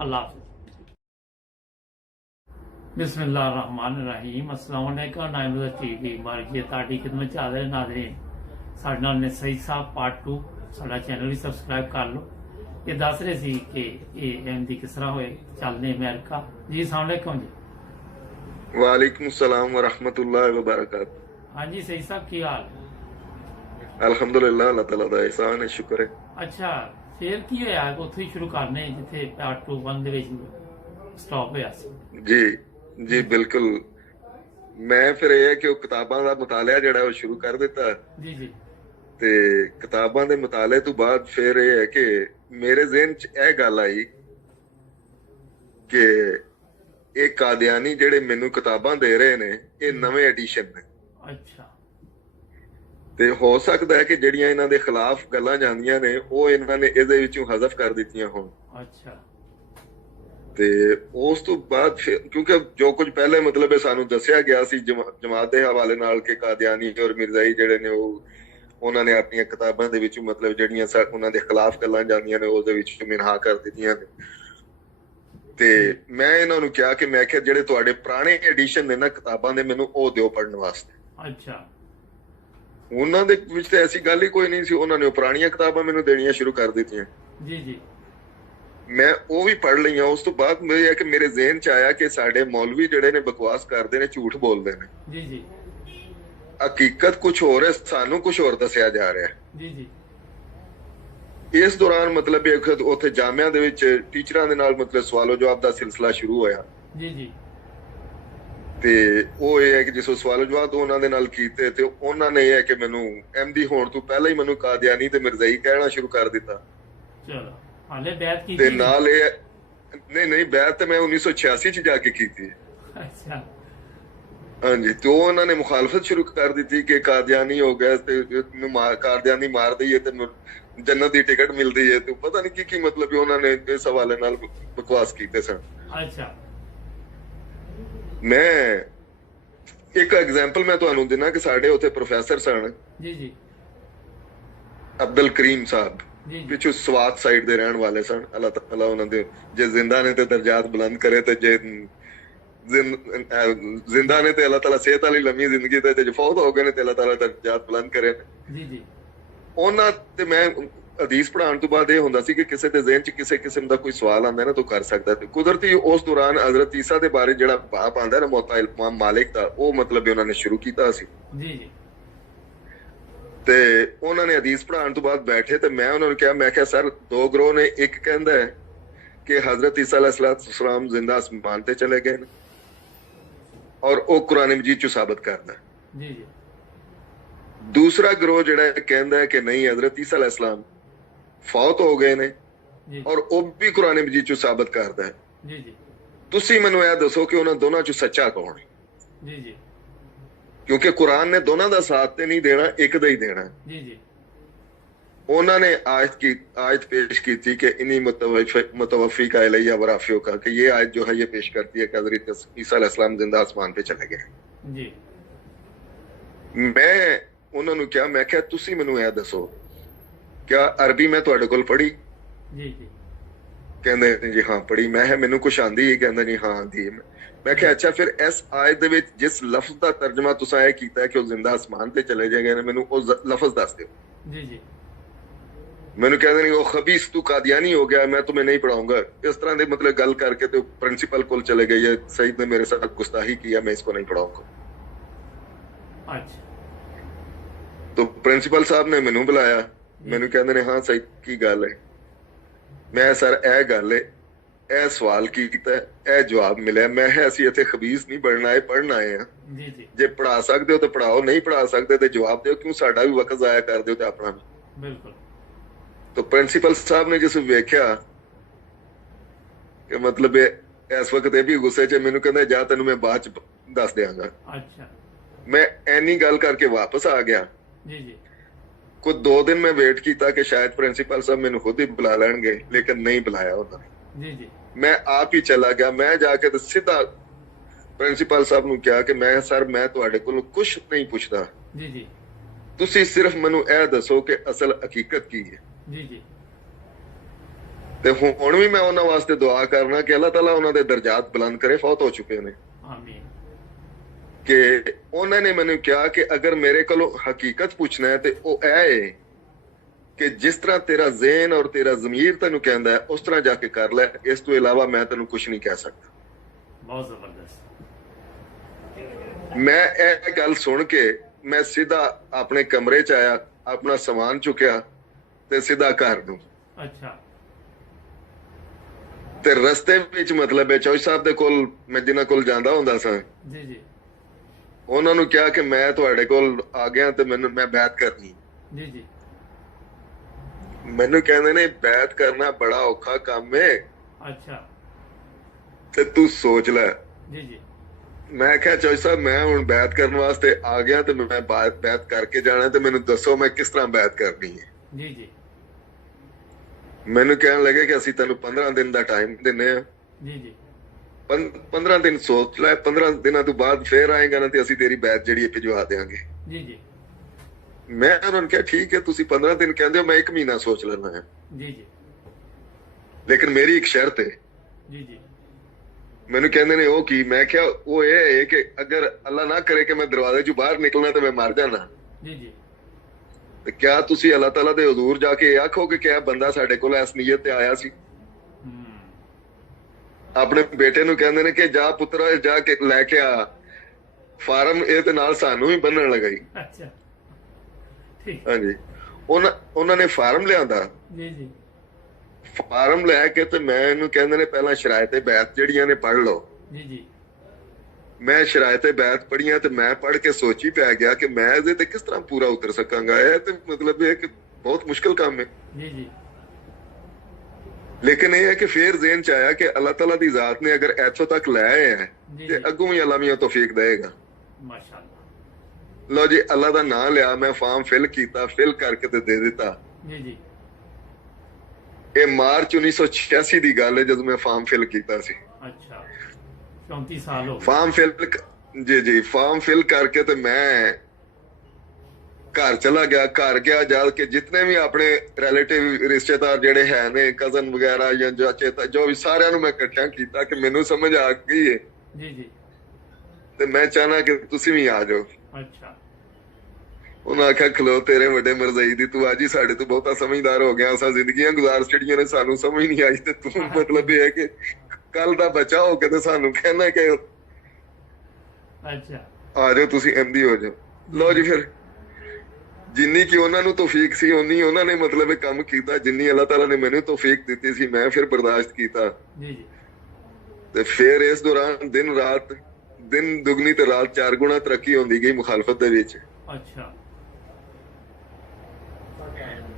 अल्लाह बिस्मिल्लाहिर्रहमानिर्रहीम। अस्सलाम वालेकुम। नाइम बदर टीवी बारकी ਤੁਹਾਡੀ ਖਿਦਮਤ 'ਚ ਹਾਜ਼ਰ ਨਾਜ਼ਰੀਨ। ਸਾਡੇ ਨਾਲ ਨੇ ਸਈਦ ਸਾਹਿਬ ਪਾਰਟ 2, ਸਾਡਾ ਚੈਨਲ ਵੀ ਸਬਸਕ੍ਰਾਈਬ ਕਰ ਲਓ। ਇਹ ਦੱਸ ਰਹੇ ਸੀ ਕਿ ਇਹ ਐਮਡੀ ਕਿਸ ਤਰ੍ਹਾਂ ਹੋਏ ਚੱਲਦੇ ਅਮਰੀਕਾ। ਜੀ अस्सलाम वालेकुम जी। वालेकुम सलाम व रहमतुल्लाहि व बरकातहू। हाँ जी सईद साहब की हाल? अल्हम्दुलिल्लाह, अल्लाह ताला दा एहसान है, शुक्र है। अच्छा, ਫਿਰ ਕੀ ਹੋਇਆ? ਉੱਥੋਂ ਹੀ ਸ਼ੁਰੂ ਕਰਨੇ ਜਿੱਥੇ ਪਾਰਟ 2 1 ਦੇ ਵਿੱਚ ਸਟਾਪ ਹੋਇਆ ਸੀ। ਜੀ ਬਿਲਕੁਲ। ਮੈਂ ਫਿਰ ਇਹ ਹੈ ਕਿ ਉਹ ਕਿਤਾਬਾਂ ਦਾ ਮਤਾਲਿਆ ਜਿਹੜਾ ਉਹ ਸ਼ੁਰੂ ਕਰ ਦਿੱਤਾ। ਜੀ ਜੀ। ਤੇ ਕਿਤਾਬਾਂ ਦੇ ਮਤਾਲੇ ਤੋਂ ਬਾਅਦ ਫਿਰ ਇਹ ਹੈ ਕਿ ਮੇਰੇ ਜ਼ਿਹਨ 'ਚ ਇਹ ਗੱਲ ਆਈ ਕਿ ਇਹ ਕਾਦੀਆਨੀ ਜਿਹੜੇ ਮੈਨੂੰ ਕਿਤਾਬਾਂ ਦੇ ਰਹੇ ਨੇ, ਇਹ ਨਵੇਂ ਐਡੀਸ਼ਨ ਨੇ। ਅੱਛਾ। ਤੇ ਹੋ ਸਕਦਾ ਹੈ ਕਿ ਜਿਹੜੀਆਂ ਇਹਨਾਂ ਦੇ ਖਿਲਾਫ ਗੱਲਾਂ ਜਾਂਦੀਆਂ ਨੇ ਉਹ ਇਹਨਾਂ ਨੇ ਇਹਦੇ ਵਿੱਚੋਂ ਹਜ਼ਫ ਕਰ ਦਿੱਤੀਆਂ ਹੋਣ। ਅੱਛਾ। ਤੇ ਉਸ ਤੋਂ ਬਾਅਦ ਕਿਉਂਕਿ ਜੋ ਕੁਝ ਪਹਿਲੇ ਮਤਲਬ ਹੈ ਸਾਨੂੰ ਦੱਸਿਆ ਗਿਆ ਸੀ ਜਮਾਤ ਦੇ ਹਵਾਲੇ ਨਾਲ ਕਿ ਕਾਦੀਆਨੀ ਔਰ ਮਿਰਜ਼ਾਈ ਜਿਹੜੇ ਨੇ ਉਹਨਾਂ ਨੇ ਆਪਣੀਆਂ ਕਿਤਾਬਾਂ ਦੇ ਵਿੱਚ ਮਤਲਬ ਜਿਹੜੀਆਂ ਉਹਨਾਂ ਦੇ ਖਿਲਾਫ ਗੱਲਾਂ ਜਾਂਦੀਆਂ ਨੇ ਉਹਦੇ ਵਿੱਚ ਮਿਨਹਾ ਕਰ ਦਿੱਤੀਆਂ ਨੇ। ਤੇ ਮੈਂ ਇਹਨਾਂ ਨੂੰ ਕਿਹਾ ਕਿ ਮੈਂ ਕਿਹਾ ਜਿਹੜੇ ਤੁਹਾਡੇ ਪੁਰਾਣੇ ਐਡੀਸ਼ਨ ਨੇ ਨਾ ਕਿਤਾਬਾਂ ਦੇ, ਮੈਨੂੰ ਉਹ ਦਿਓ ਪੜ੍ਹਨ ਵਾਸਤੇ। ਅੱਛਾ। ਉਹਨਾਂ ਦੇ ਵਿੱਚ ਤਾਂ ਐਸੀ ਗੱਲ ਹੀ ਕੋਈ ਨਹੀਂ ਸੀ। ਉਹਨਾਂ ਨੇ ਉਹ ਪੁਰਾਣੀਆਂ ਕਿਤਾਬਾਂ ਮੈਨੂੰ ਦੇਣੀਆਂ ਸ਼ੁਰੂ ਕਰ ਦਿੱਤੀਆਂ। ਜੀ ਜੀ। ਮੈਂ ਉਹ ਵੀ ਪੜ੍ਹ ਲਈਆਂ। ਉਸ ਤੋਂ ਬਾਅਦ ਮੇਰੇ ਕਿ ਮੇਰੇ ਜ਼ਿਹਨ ਚ ਆਇਆ ਕਿ ਸਾਡੇ ਮੌਲਵੀ ਜਿਹੜੇ ਨੇ ਬਕਵਾਸ ਕਰਦੇ ਨੇ, ਝੂਠ ਬੋਲਦੇ ਨੇ। ਜੀ ਜੀ ਹਕੀਕਤ ਕੁਝ ਹੋਰ ਹੈ, ਸਾਨੂੰ ਕੁਝ ਹੋਰ ਦੱਸਿਆ ਜਾ ਰਿਹਾ ਹੈ। ਜੀ ਜੀ ਇਸ ਦੌਰਾਨ ਮਤਲਬ ਇੱਕ ਉੱਥੇ ਜਾਮਿਆਂ ਦੇ ਵਿੱਚ ਟੀਚਰਾਂ ਦੇ ਨਾਲ ਮਤਲਬ ਸਵਾਲੋ ਜਵਾਬ ਦਾ ਸਿਲਸਿਲਾ ਸ਼ੁਰੂ ਹੋਇਆ। ਜੀ ਜੀ ਤੇ ਉਹ ਇਹ ਹੈ ਕਿ ਜਿਸ ਸਵਾਲੋ ਜਵਾਬ ਉਹਨਾਂ ਦੇ ਨਾਲ ਕੀਤੇ ਤੇ ਉਹਨਾਂ ਨੇ ਇਹ ਹੈ ਕਿ ਮੈਨੂੰ ਐਮਡੀ ਹੋਣ ਤੋਂ ਪਹਿਲਾਂ ਹੀ ਮੈਨੂੰ ਕਾਦੀਆਨੀ ਤੇ ਮਿਰਜ਼ਾਈ ਕਹਿਣਾ ਸ਼ੁਰੂ ਕਰ ਦਿੱਤਾ। ਚਲੋ ਹਾਲੇ ਬੈਠ ਤੇ ਕੀਤੀ ਨਾਲ ਇਹ ਨਹੀਂ ਬੈਤ ਤੇ ਮੈਂ 1986 ਚ ਜਾ ਕੇ ਕੀਤੀ ਹੈ। ਅੱਛਾ ਹਾਂਜੀ, ਤੇ ਉਹਨਾਂ ਨੇ ਮੁਖਾਲਫਤ ਸ਼ੁਰੂ ਕਰ ਦਿੱਤੀ ਕਿ ਕਾਦੀਆਨੀ ਹੋ ਗਿਆ ਤੇ ਕਾਦੀਆਨੀ ਮਾਰ ਦਈਏ ਤੇ ਜੰਨਤ ਦੀ ਟਿਕਟ ਮਿਲਦੀ ਹੈ। ਤੇ ਪਤਾ ਨਹੀਂ ਕੀ ਮਤਲਬ ਹੈ, ਉਹਨਾਂ ਨੇ ਇਸ ਹਵਾਲੇ ਨਾਲ ਬਕਵਾਸ ਕੀਤੇ ਸਨ। ਅੱਛਾ ਮੈਂ ਇੱਕ ਐਗਜ਼ਾਮਪਲ ਮੈਂ ਤੁਹਾਨੂੰ ਦਿਨਾ ਕਿ ਸਾਡੇ ਉੱਥੇ ਪ੍ਰੋਫੈਸਰ ਸਨ ਜੀ ਜੀ ਅਬਦੁਲ ਕਰੀਮ ਸਾਹਿਬ, ਜੀ ਜੀ ਪਿੱਛੋਂ ਸਵਾਤ ਸਾਈਡ ਦੇ ਰਹਿਣ ਵਾਲੇ ਸਨ। ਅੱਲਾਹ ਤਾਲਾ ਉਹਨਾਂ ਦੇ ਜੇ ਜ਼ਿੰਦਾ ਨੇ ਤੇ ਦਰਜਾਤ ਬੁਲੰਦ ਕਰੇ, ਤੇ ਜੇ ਜ਼ਿੰਦਾ ਨੇ ਤੇ ਅੱਲਾਹ ਤਾਲਾ ਸਿਹਤ ਵਾਲੀ ਲੰਮੀ ਜ਼ਿੰਦਗੀ ਦੇ, ਤੇ ਜੇ ਫੌਤ ਹੋ ਗਏ ਨੇ ਤੇ ਅੱਲਾਹ ਤਾਲਾ ਦਰਜਾਤ ਬੁਲੰਦ ਕਰੇ। ਜੀ ਜੀ ਉਹਨਾਂ ਤੇ ਮੈਂ ਹਦੀਸ ਪੜ੍ਹਾਉਣ ਤੋਂ ਬਾਅਦ ਇਹ ਹੁੰਦਾ ਸੀ ਕਿ ਕਿਸੇ ਦੇ ਜ਼ਿਹਨ 'ਚ ਕਿਸੇ ਕਿਸਮ ਦਾ ਕੋਈ ਸਵਾਲ ਆਉਂਦਾ ਨਾ ਤੂੰ ਕਰ ਸਕਦਾ। ਤੇ ਕੁਦਰਤੀ ਉਸ ਦੌਰਾਨ ਹਜ਼ਰਤ ਈਸਾ ਦੇ ਬਾਰੇ ਜਿਹੜਾ ਬਾਪ ਆਉਂਦਾ ਨਾ ਮੌਤਾ ਇਮਾਮ ਮਾਲਿਕ ਦਾ, ਉਹ ਮਤਲਬ ਉਹਨਾਂ ਨੇ ਸ਼ੁਰੂ ਕੀਤਾ ਸੀ। ਜੀ ਜੀ ਤੇ ਉਹਨਾਂ ਨੇ ਹਦੀਸ ਪੜ੍ਹਾਉਣ ਤੋਂ ਬਾਅਦ ਬੈਠੇ ਤੇ ਮੈਂ ਉਹਨਾਂ ਨੂੰ ਕਿਹਾ, ਮੈਂ ਕਿਹਾ ਸਰ ਦੋ ਗਰੋਹ ਨੇ, ਇੱਕ ਕਹਿੰਦਾ ਹੈ ਕਿ ਹਜ਼ਰਤ ਈਸਾ अलैहिस्सलाम ਜ਼ਿੰਦਾ ਅਸਮਾਨ ਤੇ ਚਲੇ ਗਏ ਨੇ ਔਰ ਉਹ ਕੁਰਾਨ ਮਜੀਦ 'ਚ ਸਾਬਤ ਕਰਦਾ। ਜੀ ਜੀ ਦੂਸਰਾ ਗਰੋਹ ਜਿਹੜਾ ਕਹਿੰਦਾ ਹੈ ਕਿ ਨਹੀਂ, ਹਜ਼ਰਤ ਈਸਾ अलैहिस्सलाम ਫੌਤ ਹੋ ਗਏ ਨੇ ਜੀ ਔਰ ਉਹ ਵੀ ਕੁਰਾਨ ਮਜੀਦ 'ਚ ਸਾਬਤ ਕਰਦਾ ਹੈ। ਜੀ ਜੀ ਤੁਸੀਂ ਮੈਨੂੰ ਇਹ ਦੱਸੋ ਕਿ ਉਹਨਾਂ ਦੋਨਾਂ 'ਚ ਸੱਚਾ ਕੌਣ ਹੈ? ਜੀ ਜੀ ਕਿਉਂਕਿ ਕੁਰਾਨ ਨੇ ਦੋਨਾਂ ਦਾ ਸਾਥ ਤੇ ਨਹੀਂ ਦੇਣਾ, ਇੱਕ ਦਾ ਹੀ ਦੇਣਾ। ਜੀ ਜੀ ਉਹਨਾਂ ਨੇ आयत पेश की थी कि इन्हीं मुतवफ़ी का इलैया वराफ़ियों का, कि ये आयत जो है ये पेश करती है कि हज़रत ईसा अलैहिस्सलाम जिंदा आसमान पे चले गए। जी मैं ਉਹਨਾਂ ਨੂੰ ਕਿਹਾ, ਮੈਂ ਕਿਹਾ ਤੁਸੀਂ ਮੈਨੂੰ ਇਹ ਦੱਸੋ ਕਿਆ ਅਰਬੀ ਮੈਂ ਤੁਹਾਡੇ ਕੋਲ ਪੜ੍ਹੀ? ਜੀ ਜੀ ਕਹਿੰਦੇ ਜੀ ਹਾਂ ਪੜ੍ਹੀ। ਮੈਂ ਕਿਹਾ ਮੈਨੂੰ ਕੁਛ ਆਂਦੀ ਹੈ? ਕਹਿੰਦਾ ਜੀ ਹਾਂ ਆਂਦੀ ਹੈ। ਮੈਂ ਕਿਹਾ ਅੱਛਾ, ਫਿਰ ਇਸ ਆਇਤ ਦੇ ਵਿੱਚ ਜਿਸ ਲਫ਼ਜ਼ ਦਾ ਤਰਜਮਾ ਤੁਸੀਂ ਇਹ ਕੀਤਾ ਹੈ ਕਿ ਉਹ ਜ਼ਿੰਦਾ ਆਸਮਾਨ ਤੇ ਚਲੇ ਜਾਏਗੇ, ਮੈਨੂੰ ਉਹ ਲਫ਼ਜ਼ ਦੱਸ ਦਿਓ। ਜੀ ਜੀ ਮੈਨੂੰ ਕਹਿੰਦੇ ਨਹੀਂ ਉਹ ਖਬੀਸ ਤੂੰ ਕਾदियानी हो गया, मैं तुम्हें नहीं पढ़ाऊंगा। इस तरह ਦੇ मतलब ਗੱਲ ਕਰਕੇ ਤੇ ਪ੍ਰਿੰਸੀਪਲ ਕੋਲ ਚਲੇ ਗਏ, ये सईद ने मेरे साथ गुस्ताखी किया, मैं इसको नहीं पढ़ाऊंगा। अच्छा तो प्रिंसिपल साहब ने ਮੈਨੂੰ ਬੁਲਾਇਆ, ਮੈਨੂੰ ਕਹਿੰਦੇ ਨੇ ਹਾਂ ਸईद ਕੀ ਗੱਲ ਹੈ? ਮੈਂ ਸਰ ਇਹ ਗੱਲ ਹੈ, ਇਹ ਸਵਾਲ ਕੀਤਾ, ਇਹ ਜਵਾਬ ਮਿਲਿਆ। ਮੈਂ ਹੈ ਅਸੀਂ ਇੱਥੇ ਖਬੀਸ ਨਹੀਂ ਬਣਨਾ ਹੈ, ਪੜ੍ਹਨਾ ਆਏ ਆ। जी जी ਜੇ ਪੜ੍ਹਾ ਸਕਦੇ ਹੋ ਤਾਂ ਪੜ੍ਹਾਓ, ਨਹੀਂ ਪੜ੍ਹਾ ਸਕਦੇ ਤੇ ਜਵਾਬ ਦਿਓ, ਕਿਉਂ ਸਾਡਾ ਵੀ ਵਕਤ ਜ਼ਾਇਆ ਕਰ ਦਿਓ ਤੇ ਆਪਣਾ ਵੀ। बिल्कुल तो प्रिंसिपल साहब ने जिस वेख्या कि मतलब इस वक्त भी गुस्से च मैनू कहंदा जा तैनू मैं बाद च दस देंगा। अच्छा मैं ऐनी गल करके वापस आ गया। जी जी कुछ 2 दिन मैं वेट किया कि शायद प्रिंसिपल साहब मैनू खुद ही बुला लेंगे, लेकिन नहीं बुलाया उन्होंने। जी जी मैं आप ही चला गया। मैं जाके तो सीधा प्रिंसिपल साहब नू कहा कि मैं सर मैं तुहाडे कोलों कुछ नहीं पुछदा, जी जी तुसी सिर्फ मैनू यह दसो कि असल हकीकत की है। जी जी ਤੇ ਹੁਣ ਵੀ ਮੈਂ ਉਹਨਾਂ ਵਾਸਤੇ ਦੁਆ ਕਰਨਾ ਕਿ ਅੱਲਾਹ ਤਾਲਾ ਉਹਨਾਂ ਦੇ ਦਰਜਾਤ ਬੁਲੰਦ ਕਰੇ। ਫੌਤ ਹੋ ਚੁੱਕੇ ਨੇ आमीन ਕਿ ਉਹਨਾਂ ਨੇ ਮੈਨੂੰ ਕਿਹਾ ਕਿ ਅਗਰ ਮੇਰੇ ਕੋਲੋਂ ਹਕੀਕਤ ਪੁੱਛਣਾ ਹੈ ਤੇ ਉਹ ਇਹ ਹੈ ਕਿ ਜਿਸ ਤਰ੍ਹਾਂ ਤੇਰਾ ਜ਼ਿਹਨ ਔਰ ਤੇਰਾ ਜ਼ਮੀਰ ਤੈਨੂੰ ਕਹਿੰਦਾ ਹੈ ਉਸ ਤਰ੍ਹਾਂ ਜਾ ਕੇ ਕਰ ਲੈ, ਇਸ ਤੋਂ ਇਲਾਵਾ ਮੈਂ ਤੈਨੂੰ ਕੁਝ ਨਹੀਂ ਕਹਿ ਸਕਦਾ। बहुत जबरदस्त ਮੈਂ ਇਹ ਗੱਲ ਸੁਣ ਕੇ ਮੈਂ ਸਿੱਧਾ ਆਪਣੇ ਕਮਰੇ 'ਚ ਆਇਆ, ਆਪਣਾ ਸਮਾਨ ਚੁੱਕਿਆ ਤੇ ਸਿੱਧਾ ਘਰ ਨੂੰ। अच्छा ਤੇ ਰਸਤੇ ਵਿੱਚ ਮਤਲਬ ਹੈ ਚੌਧਰੀ ਸਾਹਿਬ ਦੇ ਕੋਲ ਮੈਂ ਜਿਨ੍ਹਾਂ ਕੋਲ ਜਾਂਦਾ ਹੁੰਦਾ ਸਾਂ, जी जी ਉਹਨਾਂ ਨੂੰ ਕਿਹਾ ਕਿ ਮੈਂ ਤੁਹਾਡੇ ਕੋਲ ਆ ਗਿਆ ਤੇ ਮੈਂ ਬੈਤ ਕਰਨੀ। जी जी ਮੈਨੂੰ ਕਹਿੰਦੇ ਨੇ ਬੈਤ ਕਰਨਾ ਬੜਾ ਔਖਾ ਕੰਮ ਹੈ अच्छा ਤੇ ਤੂੰ ਸੋਚ ਲੈ। जी जी ਮੈਂ ਕਿਹਾ ਚੌਧਰੀ ਸਾਹਿਬ ਮੈਂ ਹੁਣ ਬੈਤ ਕਰਨ ਵਾਸਤੇ ਆ ਗਿਆ ਤੇ ਮੈਂ ਬੈਤ ਕਰਕੇ ਜਾਣਾ, ਤੇ ਮੈਨੂੰ ਦੱਸੋ ਮੈਂ ਕਿਸ ਤਰ੍ਹਾਂ ਬੈਤ ਕਰਨੀ ਹੈ। जी जी ਮੈਨੂੰ ਕਹਿਣ ਲੱਗੇ ਕਿ ਅਸੀਂ ਤੈਨੂੰ 15 ਦਿਨ ਦਾ ਟਾਈਮ ਦਿੰਨੇ ਆ। जी जी 15 ਦਿਨ ਸੋਚ ਲੈ, 15 ਦਿਨਾਂ ਤੋਂ ਬਾਅਦ ਫੇਰ ਆਏਗਾ ਨਾ ਤੇ ਅਸੀਂ ਤੇਰੀ ਬੈਤ ਜਿਹੜੀ ਭਿਜਵਾ ਦੇਵਾਂਗੇ। जी जी ਮੈਂ ਉਹਨਾਂ ਨੂੰ ਕਿਹਾ ਠੀਕ ਹੈ, ਤੁਸੀਂ 15 ਦਿਨ ਕਹਿੰਦੇ ਹੋ, ਮੈਂ 1 ਮਹੀਨਾ ਸੋਚ ਲੈਣਾ ਹੈ, जी जी ਲੇਕਿਨ ਮੇਰੀ ਇੱਕ ਸ਼ਰਤ ਹੈ। जी जी ਮੈਨੂੰ ਕਹਿੰਦੇ ਨੇ ਉਹ ਕੀ? ਮੈਂ ਕਿਹਾ ਉਹ ਇਹ ਹੈ ਕਿ ਅਗਰ ਅੱਲਾ ਨਾ ਕਰੇ ਕਿ ਮੈਂ ਦਰਵਾਜ਼ੇ ਚੋਂ ਬਾਹਰ ਨਿਕਲਣਾ ਤੇ ਮੈਂ ਮਰ ਜਾਣਾ, जी जी ਤੇ ਕਿਆ ਤੁਸੀਂ ਅੱਲਾਹ ਤਾਲਾ ਦੇ ਹਜ਼ੂਰ ਜਾ ਕੇ ਇਹ ਆਖੋਗੇ ਕਿ ਇਹ ਬੰਦਾ ਸਾਡੇ ਕੋਲ ਇਸ ਨੀਅਤ ਤੇ ਆਇਆ ਸੀ? ਆਪਣੇ ਬੇਟੇ ਨੂੰ ਕਹਿੰਦੇ ਨੇ ਕਿ ਜਾ ਪੁੱਤਰਾ ਜਾ ਕੇ ਲੈ ਕੇ ਆ ਫਾਰਮ, ਇਹ ਤੇ ਨਾਲ ਸਾਨੂੰ ਵੀ ਬੰਨਣ ਲਗਾਈ। ਅੱਛਾ ਠੀਕ। ਹਾਂਜੀ, ਉਹਨਾਂ ਨੇ ਫਾਰਮ ਲਿਆਂਦਾ। ਜੀ ਜੀ ਫਾਰਮ ਲੈ ਕੇ ਤੇ ਮੈਂ ਇਹਨੂੰ ਕਹਿੰਦੇ ਨੇ ਪਹਿਲਾਂ ਸ਼ਰਾਇਤੇ ਬੈਤ ਜਿਹੜੀਆਂ ਨੇ ਪੜ੍ਹ ਲਓ। ਜੀ ਜੀ ਮੈਂ ਸ਼ਰਾਇਤੇ ਬੈਤ ਪੜ੍ਹੀਆਂ ਤੇ ਮੈਂ ਪੜ੍ਹ ਕੇ ਸੋਚੀ ਪੈ ਗਿਆ ਕਿ ਮੈਂ ਇਹਦੇ ਤੇ ਕਿਸ ਤਰ੍ਹਾਂ ਪੂਰਾ ਉਤਰ ਸਕਾਂਗਾ। ਇਹ ਤੇ ਮਤਲਬ ਇਹ ਕਿ ਬਹੁਤ ਮੁਸ਼ਕਲ ਕੰਮ ਹੈ। ਜੀ ਜੀ ਲੇਕਿਨ ਇਹ ਹੈ ਕਿ ਫੇਰ ਜ਼ਿਹਨ ਚ ਆਇਆ ਕਿ ਅੱਲਾਹ ਤਾਲਾ ਦੀ ਜ਼ਾਤ ਨੇ ਅਗਰ ਇੱਥੋਂ ਤੱਕ ਲੈ ਆਇਆ ਹੈ ਜੀ ਤੇ ਜੀ ਅੱਗੋਂ ਵੀ ਅੱਲਾਹ ਮੀਆਂ ਤੌਫੀਕ ਦੇਗਾ। ਮਾਸ਼ਾਅੱਲਾ। ਲਓ ਜੀ, ਅੱਲਾਹ ਦਾ ਨਾਮ ਲਿਆ, ਮੈਂ ਫਾਰਮ ਫਿਲ ਕੀਤਾ, ਫਿਲ ਕਰਕੇ ਤੇ ਦੇ ਦਿੱਤਾ। ਜੀ ਜੀ ਇਹ ਮਾਰਚ 1986 ਦੀ ਗੱਲ ਹੈ ਜਦੋਂ ਮੈਂ ਫਾਰਮ ਫਿਲ ਕੀਤਾ ਸੀ। ਅੱਛਾ 34 ਸਾਲ ਹੋ ਗਏ। ਫਾਰਮ ਫਿਲ ਜੀ ਫਾਰਮ ਫਿਲ ਕਰਕੇ ਤੇ ਮੈਂ ਘਰ ਚਲਾ ਗਿਆ। ਘਰ ਗਿਆ ਜਦ ਕਿ ਜਿਤਨੇ ਵੀ ਆਪਣੇ ਰਿਲੇਟਿਵ ਰਿਸ਼ਤੇਦਾਰ ਜਿਹੜੇ ਹੈ ਨੇ, ਕਜ਼ਨ ਵਗੈਰਾ ਜਾਂ ਚਾਚੇ ਜੋ ਵੀ, ਸਾਰਿਆਂ ਨੂੰ ਮੈਂ ਇਕੱਠਾ ਕੀਤਾ ਕਿ ਮੈਨੂੰ ਸਮਝ ਆ ਗਈ ਹੈ ਜੀ ਜੀ ਤੇ ਮੈਂ ਚਾਹਨਾ ਕਿ ਤੁਸੀਂ ਵੀ ਆ ਜਾਓ। ਅੱਛਾ ਉਹਨਾਂ ਆਖਿਆ ਖਲੋ ਤੇਰੇ ਵੱਡੇ ਮਰਜ਼ਈ ਦੀ, ਤੂੰ ਅੱਜ ਹੀ ਸਾਡੇ ਤੋਂ ਬਹੁਤਾ ਸਮਝਦਾਰ ਹੋ ਗਿਆ। ਅਸਾਂ ਜ਼ਿੰਦਗੀਆਂ ਗੁਜ਼ਾਰ ਛੜੀਆਂ ਨੇ, ਸਾਨੂੰ ਸਮਝ ਨਹੀਂ ਆਈ ਤੇ ਤੂੰ ਮਤਲਬ ਇਹ ਹੈ ਕਿ ਕੱਲ ਦਾ ਬਚਾ ਹੋ ਕੇ ਤੇ ਸਾਨੂੰ ਕਹਿਣਾ ਕਿ ਅੱਛਾ ਆ ਜਾਓ ਤੁਸੀਂ ਐਮਡੀ ਹੋ ਜਾਓ। ਲਓ ਜੀ, ਫਿਰ ਜਿੰਨੀ ਕਿ ਉਹਨਾਂ ਨੂੰ ਤੌਫੀਕ ਸੀ ਉਨੀ ਉਹਨਾਂ ਨੇ ਮਤਲਬ ਇਹ ਕੰਮ ਕੀਤਾ, ਜਿੰਨੀ ਅੱਲਾਹ ਤਾਲਾ ਨੇ ਮੈਨੂੰ ਤੌਫੀਕ ਦਿੱਤੀ ਸੀ ਮੈਂ ਫਿਰ ਬਰਦਾਸ਼ਤ ਕੀਤਾ। ਜੀ ਜੀ ਤੇ ਫਿਰ ਇਸ ਦੌਰਾਨ ਦਿਨ ਦੁਗਣੀ ਤੇ ਰਾਤ 4 ਗੁਣਾ ਤਰੱਕੀ ਹੁੰਦੀ ਗਈ ਮੁਖਾਲਫਤ ਦੇ ਵਿੱਚ। ਅੱਛਾ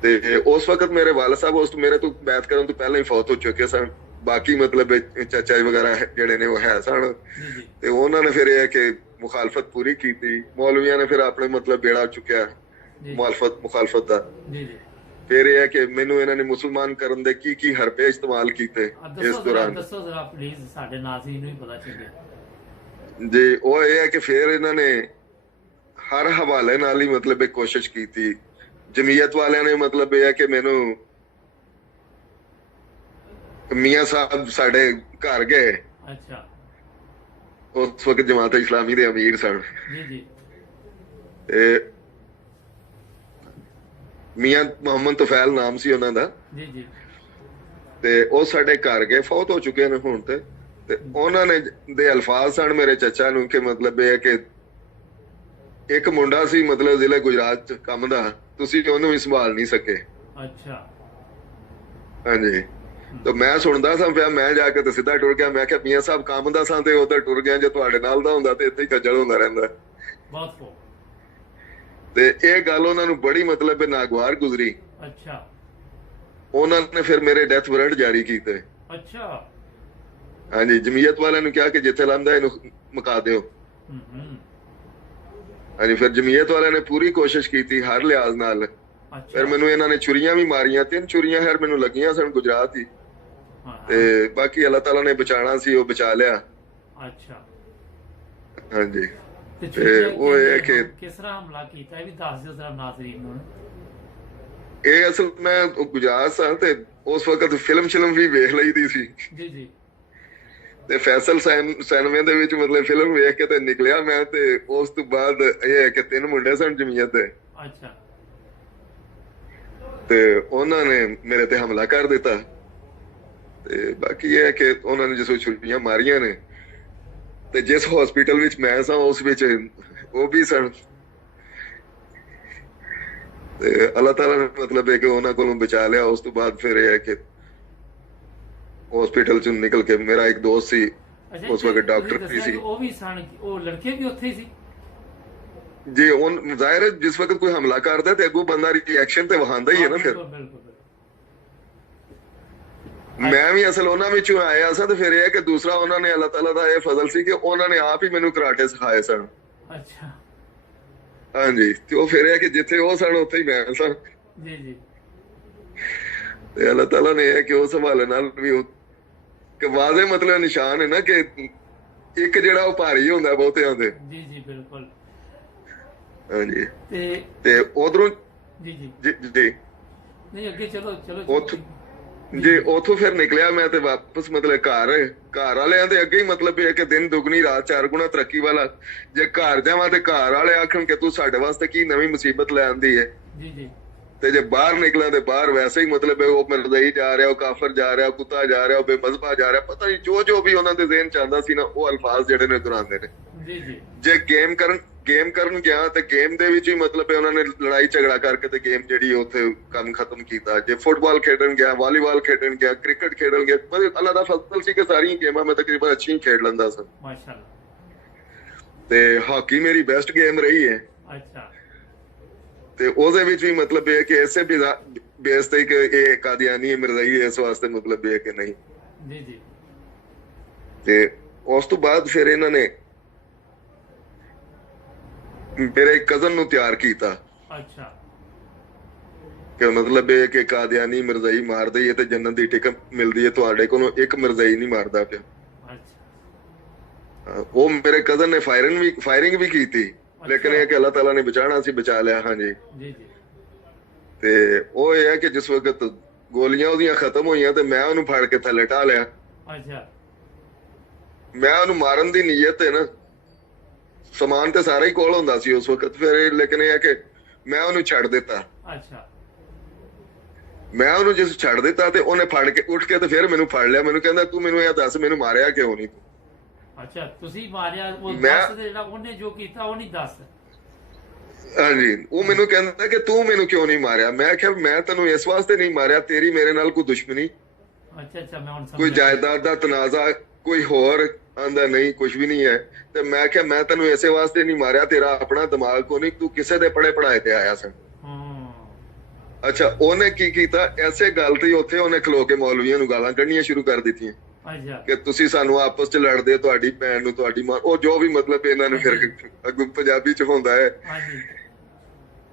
ਤੇ ਉਸ ਵਕਤ ਮੇਰੇ ਵਾਲਦ ਸਾਹਿਬ ਉਸ ਮੇਰੇ ਤੋਂ ਬੈਤ ਕਰਨ ਤੋਂ ਪਹਿਲਾਂ ਹੀ ਫੌਤ ਹੋ ਚੁੱਕੇ ਸਨ। ਬਾਕੀ ਮਤਲਬ ਚਾਚਾ ਵਗੈਰਾ ਜਿਹੜੇ ਨੇ ਉਹ ਹੈ ਸਨ। ਜੀ ਜੀ ਤੇ ਉਹਨਾਂ ਨੇ ਫਿਰ ਇਹ ਹੈ ਕਿ ਮੁਖਾਲਫਤ ਪੂਰੀ ਕੀਤੀ। ਮੌਲਵੀਆਂ ਨੇ ਫਿਰ ਆਪਣੇ ਮਤਲਬ ਬੇੜਾ ਚੁੱਕਿਆ ਮੁਖਾਲਫਤ ਦਾ। ਜੀ ਜੀ ਫਿਰ ਇਹ ਹੈ ਕਿ ਮੈਨੂੰ ਇਹਨਾਂ ਨੇ ਮੁਸਲਮਾਨ ਕਰਨ ਦੇ ਕੀ ਹਰਬੇ ਇਸਤੇਮਾਲ ਕੀਤੇ ਇਸ ਦੌਰਾਨ। ਦੱਸੋ ਜ਼ਰਾ ਪਲੀਜ਼, ਸਾਡੇ ਨਾਜ਼ਰੀਨ ਨੂੰ ਵੀ ਪਤਾ ਚੱਲੇ। ਜੀ ਉਹ ਇਹ ਹੈ ਕਿ ਫਿਰ ਇਹਨਾਂ ਨੇ ਹਰ ਹਵਾਲੇ ਨਾਲ ਹੀ ਮਤਲਬ ਇਹ ਕੋਸ਼ਿਸ਼ ਕੀਤੀ। ਜਮੀਅਤ ਵਾਲਿਆਂ ਨੇ ਮਤਲਬ ਇਹ ਹੈ ਕਿ ਮੈਨੂੰ ਮੀਆਂ ਸਾਹਿਬ ਸਾਡੇ ਘਰ ਗਏ। ਅੱਛਾ ਉਸ ਵਕਤ ਜਮਾਤ ਇਸਲਾਮੀ ਦੇ ਅਮੀਰ ਸਨ। ਜੀ ਜੀ ਤੇ ਮੀਆਂ ਮੁਹੰਮਦ ਤੁਫੈਲ ਨਾਮ ਸੀ ਉਹਨਾਂ ਦਾ। ਜੀ ਜੀ ਤੇ ਉਹ ਸਾਡੇ ਘਰ ਗਏ, ਫੌਤ ਹੋ ਚੁੱਕੇ ਨੇ ਹੁਣ ਤੇ ਉਹਨਾਂ ਨੇ ਦੇ ਅਲਫਾਜ਼ ਸਨ ਮੇਰੇ ਚਾਚਾ ਨੂੰ ਕਿ ਮਤਲਬ ਇਹ ਹੈ ਕਿ ਇੱਕ ਮੁੰਡਾ ਸੀ ਮਤਲਬ ਜ਼ਿਲ੍ਹੇ ਗੁਜਰਾਤ ਚ ਕੰਮ ਦਾ, ਤੁਸੀਂ ਉਹਨੂੰ ਵੀ ਸੰਭਾਲ ਨਹੀਂ ਸਕੇ। ਅੱਛਾ ਹਾਂਜੀ, ਤੇ ਮੈਂ ਸੁਣਦਾ ਸਾਂ ਪਿਆ, ਮੈਂ ਜਾ ਕੇ ਤੇ ਸਿੱਧਾ ਟੁਰ ਗਿਆ। ਮੈਂ ਕਿਹਾ ਮੀਆਂ ਸਾਹਿਬ ਕੰਮ ਦਾ ਸਾਂ ਤੇ ਉਧਰ ਟੁਰ ਗਿਆ, ਜੇ ਤੁਹਾਡੇ ਨਾਲ ਦਾ ਹੁੰਦਾ ਤੇ ਇੱਥੇ ਹੀ ਖੱਜਲ ਹੁੰਦਾ ਰਹਿੰਦਾ। ਬਹੁਤ ਖੂਬ। ਤੇ ਇਹ ਗੱਲ ਉਹਨਾਂ ਨੂੰ ਬੜੀ ਮਤਲਬ ਨਾਗਵਾਰ ਗੁਜ਼ਰੀ। ਅੱਛਾ ਉਹਨਾਂ ਨੇ ਫਿਰ ਮੇਰੇ ਡੈਥ ਵਾਰੰਟ ਜਾਰੀ ਕੀਤੇ। ਅੱਛਾ ਹਾਂਜੀ, ਜਮੀਅਤ ਵਾਲਿਆਂ ਨੂੰ ਕਿਹਾ ਕਿ ਜਿੱਥੇ ਲੰਦਾ ਇਹਨੂੰ ਮੁਕਾ ਦਿਓ। ਹਾਂਜੀ, ਫਿਰ ਜਮੀਅਤ ਵਾਲਿਆਂ ਨੇ ਪੂਰੀ ਕੋਸ਼ਿਸ਼ ਕੀਤੀ ਹਰ ਲਿਹਾਜ਼ ਨਾਲ। ਫਿਰ ਮੈਨੂੰ ਇਹਨਾਂ ਨੇ ਛੁਰੀਆਂ ਵੀ ਮਾਰੀਆਂ, 3 ਛੁਰੀਆਂ ਫਿਰ ਮੈਨੂੰ ਲੱਗੀਆਂ ਸਨ ਗੁਜਰਾਤ ਹੀ। ਤੇ ਬਾਕੀ ਅੱਲਾਹ ਤਾਲਾ ਨੇ ਬਚਾਣਾ ਸੀ, ਉਹ ਬਚਾ ਲਿਆ। ਅੱਛਾ ਹਾਂਜੀ, ਤੇ ਉਹ ਇਹ ਕਿ ਕਿਸ ਤਰ੍ਹਾਂ ਹਮਲਾ ਕੀਤਾ ਇਹ ਵੀ ਦੱਸ ਦਿਓ ਜ਼ਰਾ ਨਾਜ਼ਰੀਨ ਨੂੰ। ਇਹ ਅਸਲ ਮੈਂ ਗੁਜਰਾਤ ਸਾਂ ਤੇ ਉਸ ਵਕਤ ਫਿਲਮ ਵੀ ਵੇਖ ਲਈਦੀ ਸੀ। ਜੀ ਜੀ ਤੇ ਫੈਸਲ ਸਿਨੇਮੇ ਦੇ ਵਿੱਚ ਮਤਲਬ ਫਿਲਮ ਵੇਖ ਕੇ ਤੇ ਨਿਕਲਿਆ ਮੈਂ। ਤੇ ਉਸ ਤੋਂ ਬਾਅਦ ਇਹ ਹੈ ਕਿ 3 ਮੁੰਡੇ ਸਨ ਜਮੀਅਤ ਦੇ। ਅੱਛਾ ਤੇ ਉਹਨਾਂ ਨੇ ਮੇਰੇ ਤੇ ਹਮਲਾ ਕਰ ਦਿੱਤਾ। ਤੇ ਬਾਕੀ ਇਹ ਹੈ ਕਿ ਉਹਨਾਂ ਨੇ ਜਿਸ ਛੁਰੀਆਂ ਮਾਰੀਆਂ ਨੇ ਤੇ ਜਿਸ ਹਸਪੀਟਲ ਵਿੱਚ ਮੈਂ ਸਾਂ ਉਸ ਵਿੱਚ ਉਹ ਵੀ ਸਨ। ਤੇ ਅੱਲਾਹ ਤਾਲਾ ਨੇ ਮਤਲਬ ਹੈ ਕਿ ਉਹਨਾਂ ਕੋਲੋਂ ਬਚਾ ਲਿਆ। ਉਸ ਤੋਂ ਬਾਅਦ ਫਿਰ ਇਹ ਹੈ ਕਿ ਹਸਪੀਟਲ ਚੋਂ ਨਿਕਲ ਕੇ ਮੇਰਾ ਇੱਕ ਦੋਸਤ ਸੀ, ਉਸ ਵਕਤ ਡਾਕਟਰ ਵੀ ਸੀ। ਉਹ ਵੀ ਸਨ, ਉਹ ਲੜਕੇ ਵੀ ਉੱਥੇ ਹੀ ਸੀ ਜੀ। ਉਹ ਜ਼ਾਹਿਰ ਹੈ ਜਿਸ ਵਕਤ ਕੋਈ ਹਮਲਾ ਕਰਦਾ ਤੇ ਅੱਗੋਂ ਬੰਦਾ ਰਿਐਕਸ਼ਨ ਤੇ ਵਹਾਉਂਦਾ ਹੀ ਹੈ ਨਾ। ਫਿਰ ਮੈਂ ਵੀ ਅਸਲ ਉਹਨਾਂ ਵਿੱਚੋਂ ਆਇਆ ਸਾਂ। ਤੇ ਫਿਰ ਇਹ ਹੈ ਕਿ ਦੂਸਰਾ ਉਹਨਾਂ ਨੇ ਅੱਲਾਹ ਤਾਲਾ ਦਾ ਇਹ ਫਜ਼ਲ ਸੀ ਕਿ ਉਹਨਾਂ ਨੇ ਆਪ ਹੀ ਮੈਨੂੰ ਕਰਾਟੇ ਸਿਖਾਏ ਸਨ। ਅੱਛਾ ਹਾਂਜੀ, ਤੇ ਉਹ ਫਿਰ ਇਹ ਕਿ ਜਿੱਥੇ ਉਹ ਸਨ ਉੱਥੇ ਹੀ ਮੈਂ ਸਾਂ। ਜੀ ਜੀ ਤੇ ਅੱਲਾਹ ਤਾਲਾ ਨੇ ਇਹ ਕਿ ਉਸ ਹਵਾਲੇ ਨਾਲ ਵੀ ਕਿ ਵਾਜ਼ੇ ਮਤਲਬ ਨਿਸ਼ਾਨ ਹੈ ਨਾ ਕਿ ਇੱਕ ਜਿਹੜਾ ਉਹ ਭਾਰੀ ਹੁੰਦਾ ਬਹੁਤਿਆਂ ਦੇ। ਜੀ ਜੀ ਬਿਲਕੁਲ। ਹਾਂਜੀ, ਤੇ ਉਧਰੋਂ ਜੀ ਜੀ ਜੀ ਨਹੀਂ ਅੱਗੇ ਚਲੋ ਜੀ ਉੱਥੋਂ ਫਿਰ ਨਿਕਲਿਆ ਮੈਂ ਤੇ ਵਾਪਸ ਮਤਲਬ ਘਰ ਵਾਲਿਆਂ ਦੇ ਅੱਗੇ ਹੀ ਮਤਲਬ ਇਹ ਕਿ ਦਿਨ ਦੁਗਣੀ ਰਾਤ 4 ਗੁਣਾ ਤਰੱਕੀ ਵਾਲਾ। ਜੇ ਘਰ ਜਾਵਾਂ ਤੇ ਘਰ ਵਾਲੇ ਆਖਣ ਕਿ ਤੂੰ ਸਾਡੇ ਵਾਸਤੇ ਕੀ ਨਵੀਂ ਮੁਸੀਬਤ ਲੈ ਆਂਦੀ ਹੈ। ਜੀ ਜੀ ਤੇ ਜੇ ਬਾਹਰ ਨਿਕਲਾਂ ਤੇ ਬਾਹਰ ਵੈਸੇ ਹੀ ਮਤਲਬ ਹੈ ਉਹ ਮਿਰਜ਼ਈ ਜਾ ਰਿਹਾ, ਉਹ ਕਾਫਰ ਜਾ ਰਿਹਾ, ਉਹ ਕੁੱਤਾ ਜਾ ਰਿਹਾ, ਉਹ ਬੇਮਜ਼ਬਾ ਜਾ ਰਿਹਾ, ਪਤਾ ਨਹੀਂ ਜੋ ਵੀ ਉਹਨਾਂ ਦੇ ਜ਼ਿਹਨ ਚ ਆਉਂਦਾ ਸੀ ਨਾ ਉਹ ਅਲਫਾਜ਼ ਜਿਹੜੇ ਨੇ ਦੁਹਰਾਉਂਦੇ ਨੇ। ਜੀ ਜੀ ਜੇ ਗੇਮ ਕਰਨ ਗਿਆ ਤੇ ਗੇਮ ਦੇ ਵਿੱਚ ਹੀ ਮਤਲਬ ਹੈ ਉਹਨਾਂ ਨੇ ਲੜਾਈ ਝਗੜਾ ਕਰਕੇ ਤੇ ਗੇਮ ਜਿਹੜੀ ਉੱਥੇ ਕੰਮ ਖਤਮ ਕੀਤਾ। ਜੇ ਫੁੱਟਬਾਲ ਖੇਡਣ ਗਿਆ, ਵਾਲੀਬਾਲ ਖੇਡਣ ਗਿਆ, ਕ੍ਰਿਕਟ ਖੇਡਣ ਗਿਆ, ਮਤਲਬ ਅੱਲਾ ਦਾ ਫਜ਼ਲ ਸੀ ਕਿ ਸਾਰੀਆਂ ਗੇਮਾਂ ਮੈਂ ਤਕਰੀਬਨ ਅੱਛੀ ਖੇਡ ਲੈਂਦਾ ਸੀ। ਮਾਸ਼ਾਅੱਲਾ। ਤੇ ਹਾਕੀ ਮੇਰੀ ਬੈਸਟ ਗੇਮ ਰਹੀ ਹੈ। ਅੱਛਾ। ਤੇ ਉਹਦੇ ਵਿੱਚ ਵੀ ਮਤਲਬ ਇਹ ਕਿ ਇਸੇ ਬੇਸ ਤੇ ਕਿ ਇਹ ਕਾਦੀਆਨੀ ਮਿਰਜ਼ਾਈ ਇਸ ਵਾਸਤੇ ਮਤਲਬ ਇਹ ਕਿ ਨਹੀਂ। ਜੀ ਜੀ। ਤੇ ਉਸ ਤੋਂ ਬਾਅਦ ਫਿਰ ਇਹਨਾਂ ਨੇ ਮੇਰੇ ਕਜ਼ਨ ਨੂੰ ਤਿਆਰ ਕੀਤਾ। ਅੱਛਾ। ਕਿ ਮਤਲਬ ਇਹ ਕਿ ਕਾਦੀਆਨੀ ਮਿਰਜ਼ਾਈ ਮਾਰਦੇ ਹੀ ਤੇ ਜੰਨਤ ਦੀ ਟਿਕਟ ਮਿਲਦੀ ਹੈ, ਤੁਹਾਡੇ ਕੋਲੋਂ ਇੱਕ ਮਿਰਜ਼ਾਈ ਨਹੀਂ ਮਾਰਦਾ ਪਿਆ। ਅੱਛਾ। ਉਹ ਮੇਰੇ ਕਜ਼ਨ ਨੇ ਫਾਇਰਿੰਗ ਵੀ ਕੀਤੀ, ਲੇਕਿਨ ਇਹ ਕਿ ਅੱਲਾਹ ਤਾਲਾ ਨੇ ਬਚਾਣਾ ਸੀ, ਬਚਾ ਲਿਆ। ਹਾਂਜੀ ਜੀ ਜੀ। ਤੇ ਉਹ ਇਹ ਹੈ ਕਿ ਜਿਸ ਵਕਤ ਗੋਲੀਆਂ ਉਹਦੀਆਂ ਖਤਮ ਹੋਈਆਂ ਤੇ ਮੈਂ ਉਹਨੂੰ ਫੜ ਕੇ ਥੱਲੇ ਢਾ ਲਿਆ। ਅੱਛਾ। ਮੈਂ ਉਹਨੂੰ ਮਾਰਨ ਦੀ ਨੀਅਤ ਹੈ ਨਾ, ਸਮਾਨ ਤੇ ਸਾਰਾ ਹੀ ਕੋਲ ਹੁੰਦਾ ਸੀ ਉਸ ਵਕਤ, ਫਿਰ ਲੇਕਿਨ ਇਹ ਹੈ ਕਿ ਮੈਂ ਉਹਨੂੰ ਛੱਡ ਦਿੱਤਾ। ਅੱਛਾ। ਮੈਂ ਉਹਨੂੰ ਜਿਸ ਛੱਡ ਦਿੱਤਾ ਤੇ ਉਹਨੇ ਫੜ ਕੇ ਉੱਠ ਕੇ ਤੇ ਫਿਰ ਮੈਨੂੰ ਫੜ ਲਿਆ। ਮੈਨੂੰ ਕਹਿੰਦਾ ਤੂੰ ਮੈਨੂੰ ਇਹ ਦੱਸ ਮੈਨੂੰ ਮਾਰਿਆ ਕਿਉਂ ਨਹੀਂ ਤੂੰ? ਅੱਛਾ, ਤੁਸੀਂ ਮਾਰਿਆ ਉਹ ਦੱਸ ਦੇ, ਜਿਹੜਾ ਉਹਨੇ ਜੋ ਕੀਤਾ ਉਹ ਨਹੀਂ ਦੱਸ। ਹਾਂਜੀ, ਉਹ ਮੈਨੂੰ ਕਹਿੰਦਾ ਕਿ ਤੂੰ ਮੈਨੂੰ ਕਿਉਂ ਨਹੀਂ ਮਾਰਿਆ? ਮੈਂ ਕਿਹਾ ਮੈਂ ਤੈਨੂੰ ਇਸ ਵਾਸਤੇ ਨਹੀਂ ਮਾਰਿਆ, ਤੇਰੀ ਮੇਰੇ ਨਾਲ ਕੋਈ ਦੁਸ਼ਮਣੀ, ਅੱਛਾ ਅੱਛਾ, ਮੈਂ ਹੁਣ ਕੋਈ ਜਾਇਦਾਦ ਦਾ ਤਨਾਜ਼ਾ, ਕੋਈ ਹੋਰ ਆਂਦਾ ਨਹੀਂ, ਕੁਝ ਵੀ ਨਹੀਂ ਹੈ। ਤੇ ਮੈਂ ਕਿਹਾ ਮੈਂ ਤੈਨੂੰ ਇਸੇ ਵਾਸਤੇ ਨਹੀਂ ਮਾਰਿਆ, ਤੇਰਾ ਆਪਣਾ ਦਿਮਾਗ ਕੋ ਨਹੀਂ, ਤੂੰ ਕਿਸੇ ਦੇ ਪੜ੍ਹਾਏ ਤੇ ਆਇਆ ਸੀ। ਅੱਛਾ, ਉਹਨੇ ਕੀ ਕੀਤਾ, ਐਸੇ ਗੱਲ ਤੇ ਉੱਥੇ ਉਹਨੇ ਖਲੋ ਕੇ ਮੌਲਵੀਆਂ ਨੂੰ ਗਾਲਾਂ ਕੱਢਣੀਆਂ ਸ਼ੁਰੂ ਕਰ ਦਿੱਤੀਆਂ ਕਿ ਤੁਸੀਂ ਸਾਨੂੰ ਆਪਸ ਚ ਲੜਦੇ, ਤੁਹਾਡੀ ਭੈਣ ਨੂੰ ਤੁਹਾਡੀ ਮਾਂ, ਉਹ ਜੋ ਵੀ ਮਤਲਬ ਇਹਨਾਂ ਨੂੰ ਫਿਰ ਅੱਗੋਂ ਪੰਜਾਬੀ ਚ ਹੁੰਦਾ ਹੈ,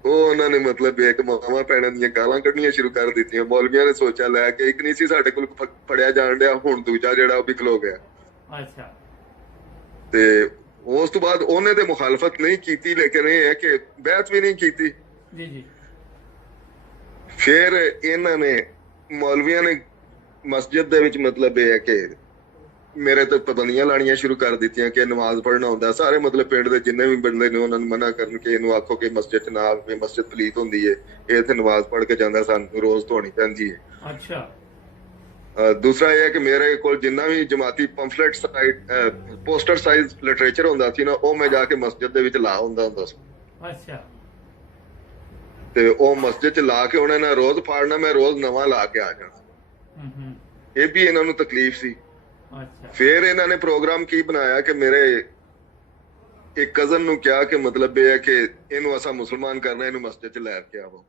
ਉਹ ਉਹਨਾਂ ਨੇ ਮਤਲਬ ਇੱਕ ਮਾਵਾਂ ਭੈਣਾਂ ਦੀਆਂ ਗਾਲਾਂ ਕੱਢਣੀਆਂ ਸ਼ੁਰੂ ਕਰ ਦਿੱਤੀਆਂ। ਮੌਲਵੀਆਂ ਨੇ ਸੋਚਿਆ ਲੈ ਕੇ ਇੱਕ ਨਹੀਂ ਸੀ ਸਾਡੇ ਕੋਲ ਫੜਿਆ ਜਾਣ ਡਿਆ, ਹੁਣ ਦੂਜਾ ਜਿਹੜਾ ਉਹ ਵੀ ਖਲੋ ਗਿਆ। ਅੱਛਾ। ਤੇ ਉਸ ਤੋਂ ਬਾਅਦ ਉਹਨੇ ਤੇ ਮੁਖਾਲਫਤ ਨਹੀਂ ਕੀਤੀ, ਲੇਕਿਨ ਇਹ ਹੈ ਕਿ ਬਹਿਸ ਵੀ ਨਹੀਂ ਕੀਤੀ। ਜੀ ਜੀ। ਫਿਰ ਇਹਨਾਂ ਨੇ ਮੌਲਵੀਆਂ ਨੇ ਮਸਜਿਦ ਦੇ ਵਿੱਚ ਮਤਲਬ ਇਹ ਹੈ ਕਿ ਮੇਰੇ ਤੇ ਪਾਬੰਦੀਆਂ ਲਾਣੀਆਂ ਸ਼ੁਰੂ ਕਰ ਦਿੱਤੀਆਂ ਕਿ ਨਮਾਜ਼ ਪੜ੍ਹਨਾ ਹੁੰਦਾ। ਸਾਰੇ ਮਤਲਬ ਪਿੰਡ ਦੇ ਜਿੰਨੇ ਵੀ ਬੰਦੇ ਨੇ ਉਹਨਾਂ ਨੂੰ ਮਨਾ ਕਰਨ ਕਿ ਇਹਨੂੰ ਆਖੋ ਕਿ ਮਸਜਿਦ ਚ ਨਾ ਆਵੇ, ਮਸਜਿਦ ਪਲੀਤ ਹੁੰਦੀ ਹੈ, ਇਹ ਇੱਥੇ ਨਮਾਜ਼ ਪੜ੍ਹ ਕੇ ਜਾਂਦਾ, ਸਾਨੂੰ ਰੋਜ਼ ਧੋਣੀ ਪੈਂਦੀ ਹੈ। ਅੱਛਾ। ਦੂਸਰਾ ਇਹ ਹੈ ਕਿ ਮੇਰੇ ਕੋਲ ਜਿੰਨਾ ਵੀ ਜਮਾਤੀ ਪੰਫਲੇਟ ਪੋਸਟਰ ਸਾਈਜ਼ ਲਿਟਰੇਚਰ ਹੁੰਦਾ ਸੀ ਨਾ, ਉਹ ਮੈਂ ਜਾ ਕੇ ਮਸਜਿਦ ਦੇ ਵਿੱਚ ਲਾ ਹੁੰਦਾ ਸੀ। ਅੱਛਾ। ਤੇ ਉਹ ਮਸਜਿਦ ਚ ਲਾ ਕੇ ਉਹਨਾਂ ਨੇ ਰੋਜ਼ ਫਾੜਨਾ, ਮੈਂ ਰੋਜ਼ ਨਵਾਂ ਲਾ ਕੇ ਆ ਜਾਣਾ। ਇਹ ਵੀ ਇਹਨਾਂ ਨੂੰ ਤਕਲੀਫ ਸੀ। ਫਿਰ ਇਹਨਾਂ ਨੇ ਪ੍ਰੋਗਰਾਮ ਕੀ ਬਣਾਇਆ ਕਿ ਮੇਰੇ ਇੱਕ ਕਜ਼ਨ ਨੂੰ ਕਿਹਾ ਕਿ ਮਤਲਬ ਇਹ ਹੈ ਕਿ ਇਹਨੂੰ ਅਸਾਂ ਮੁਸਲਮਾਨ ਕਰਨਾ, ਇਹਨੂੰ ਮਸਜਿਦ ਚ ਲੈ ਕੇ ਆਵੋ।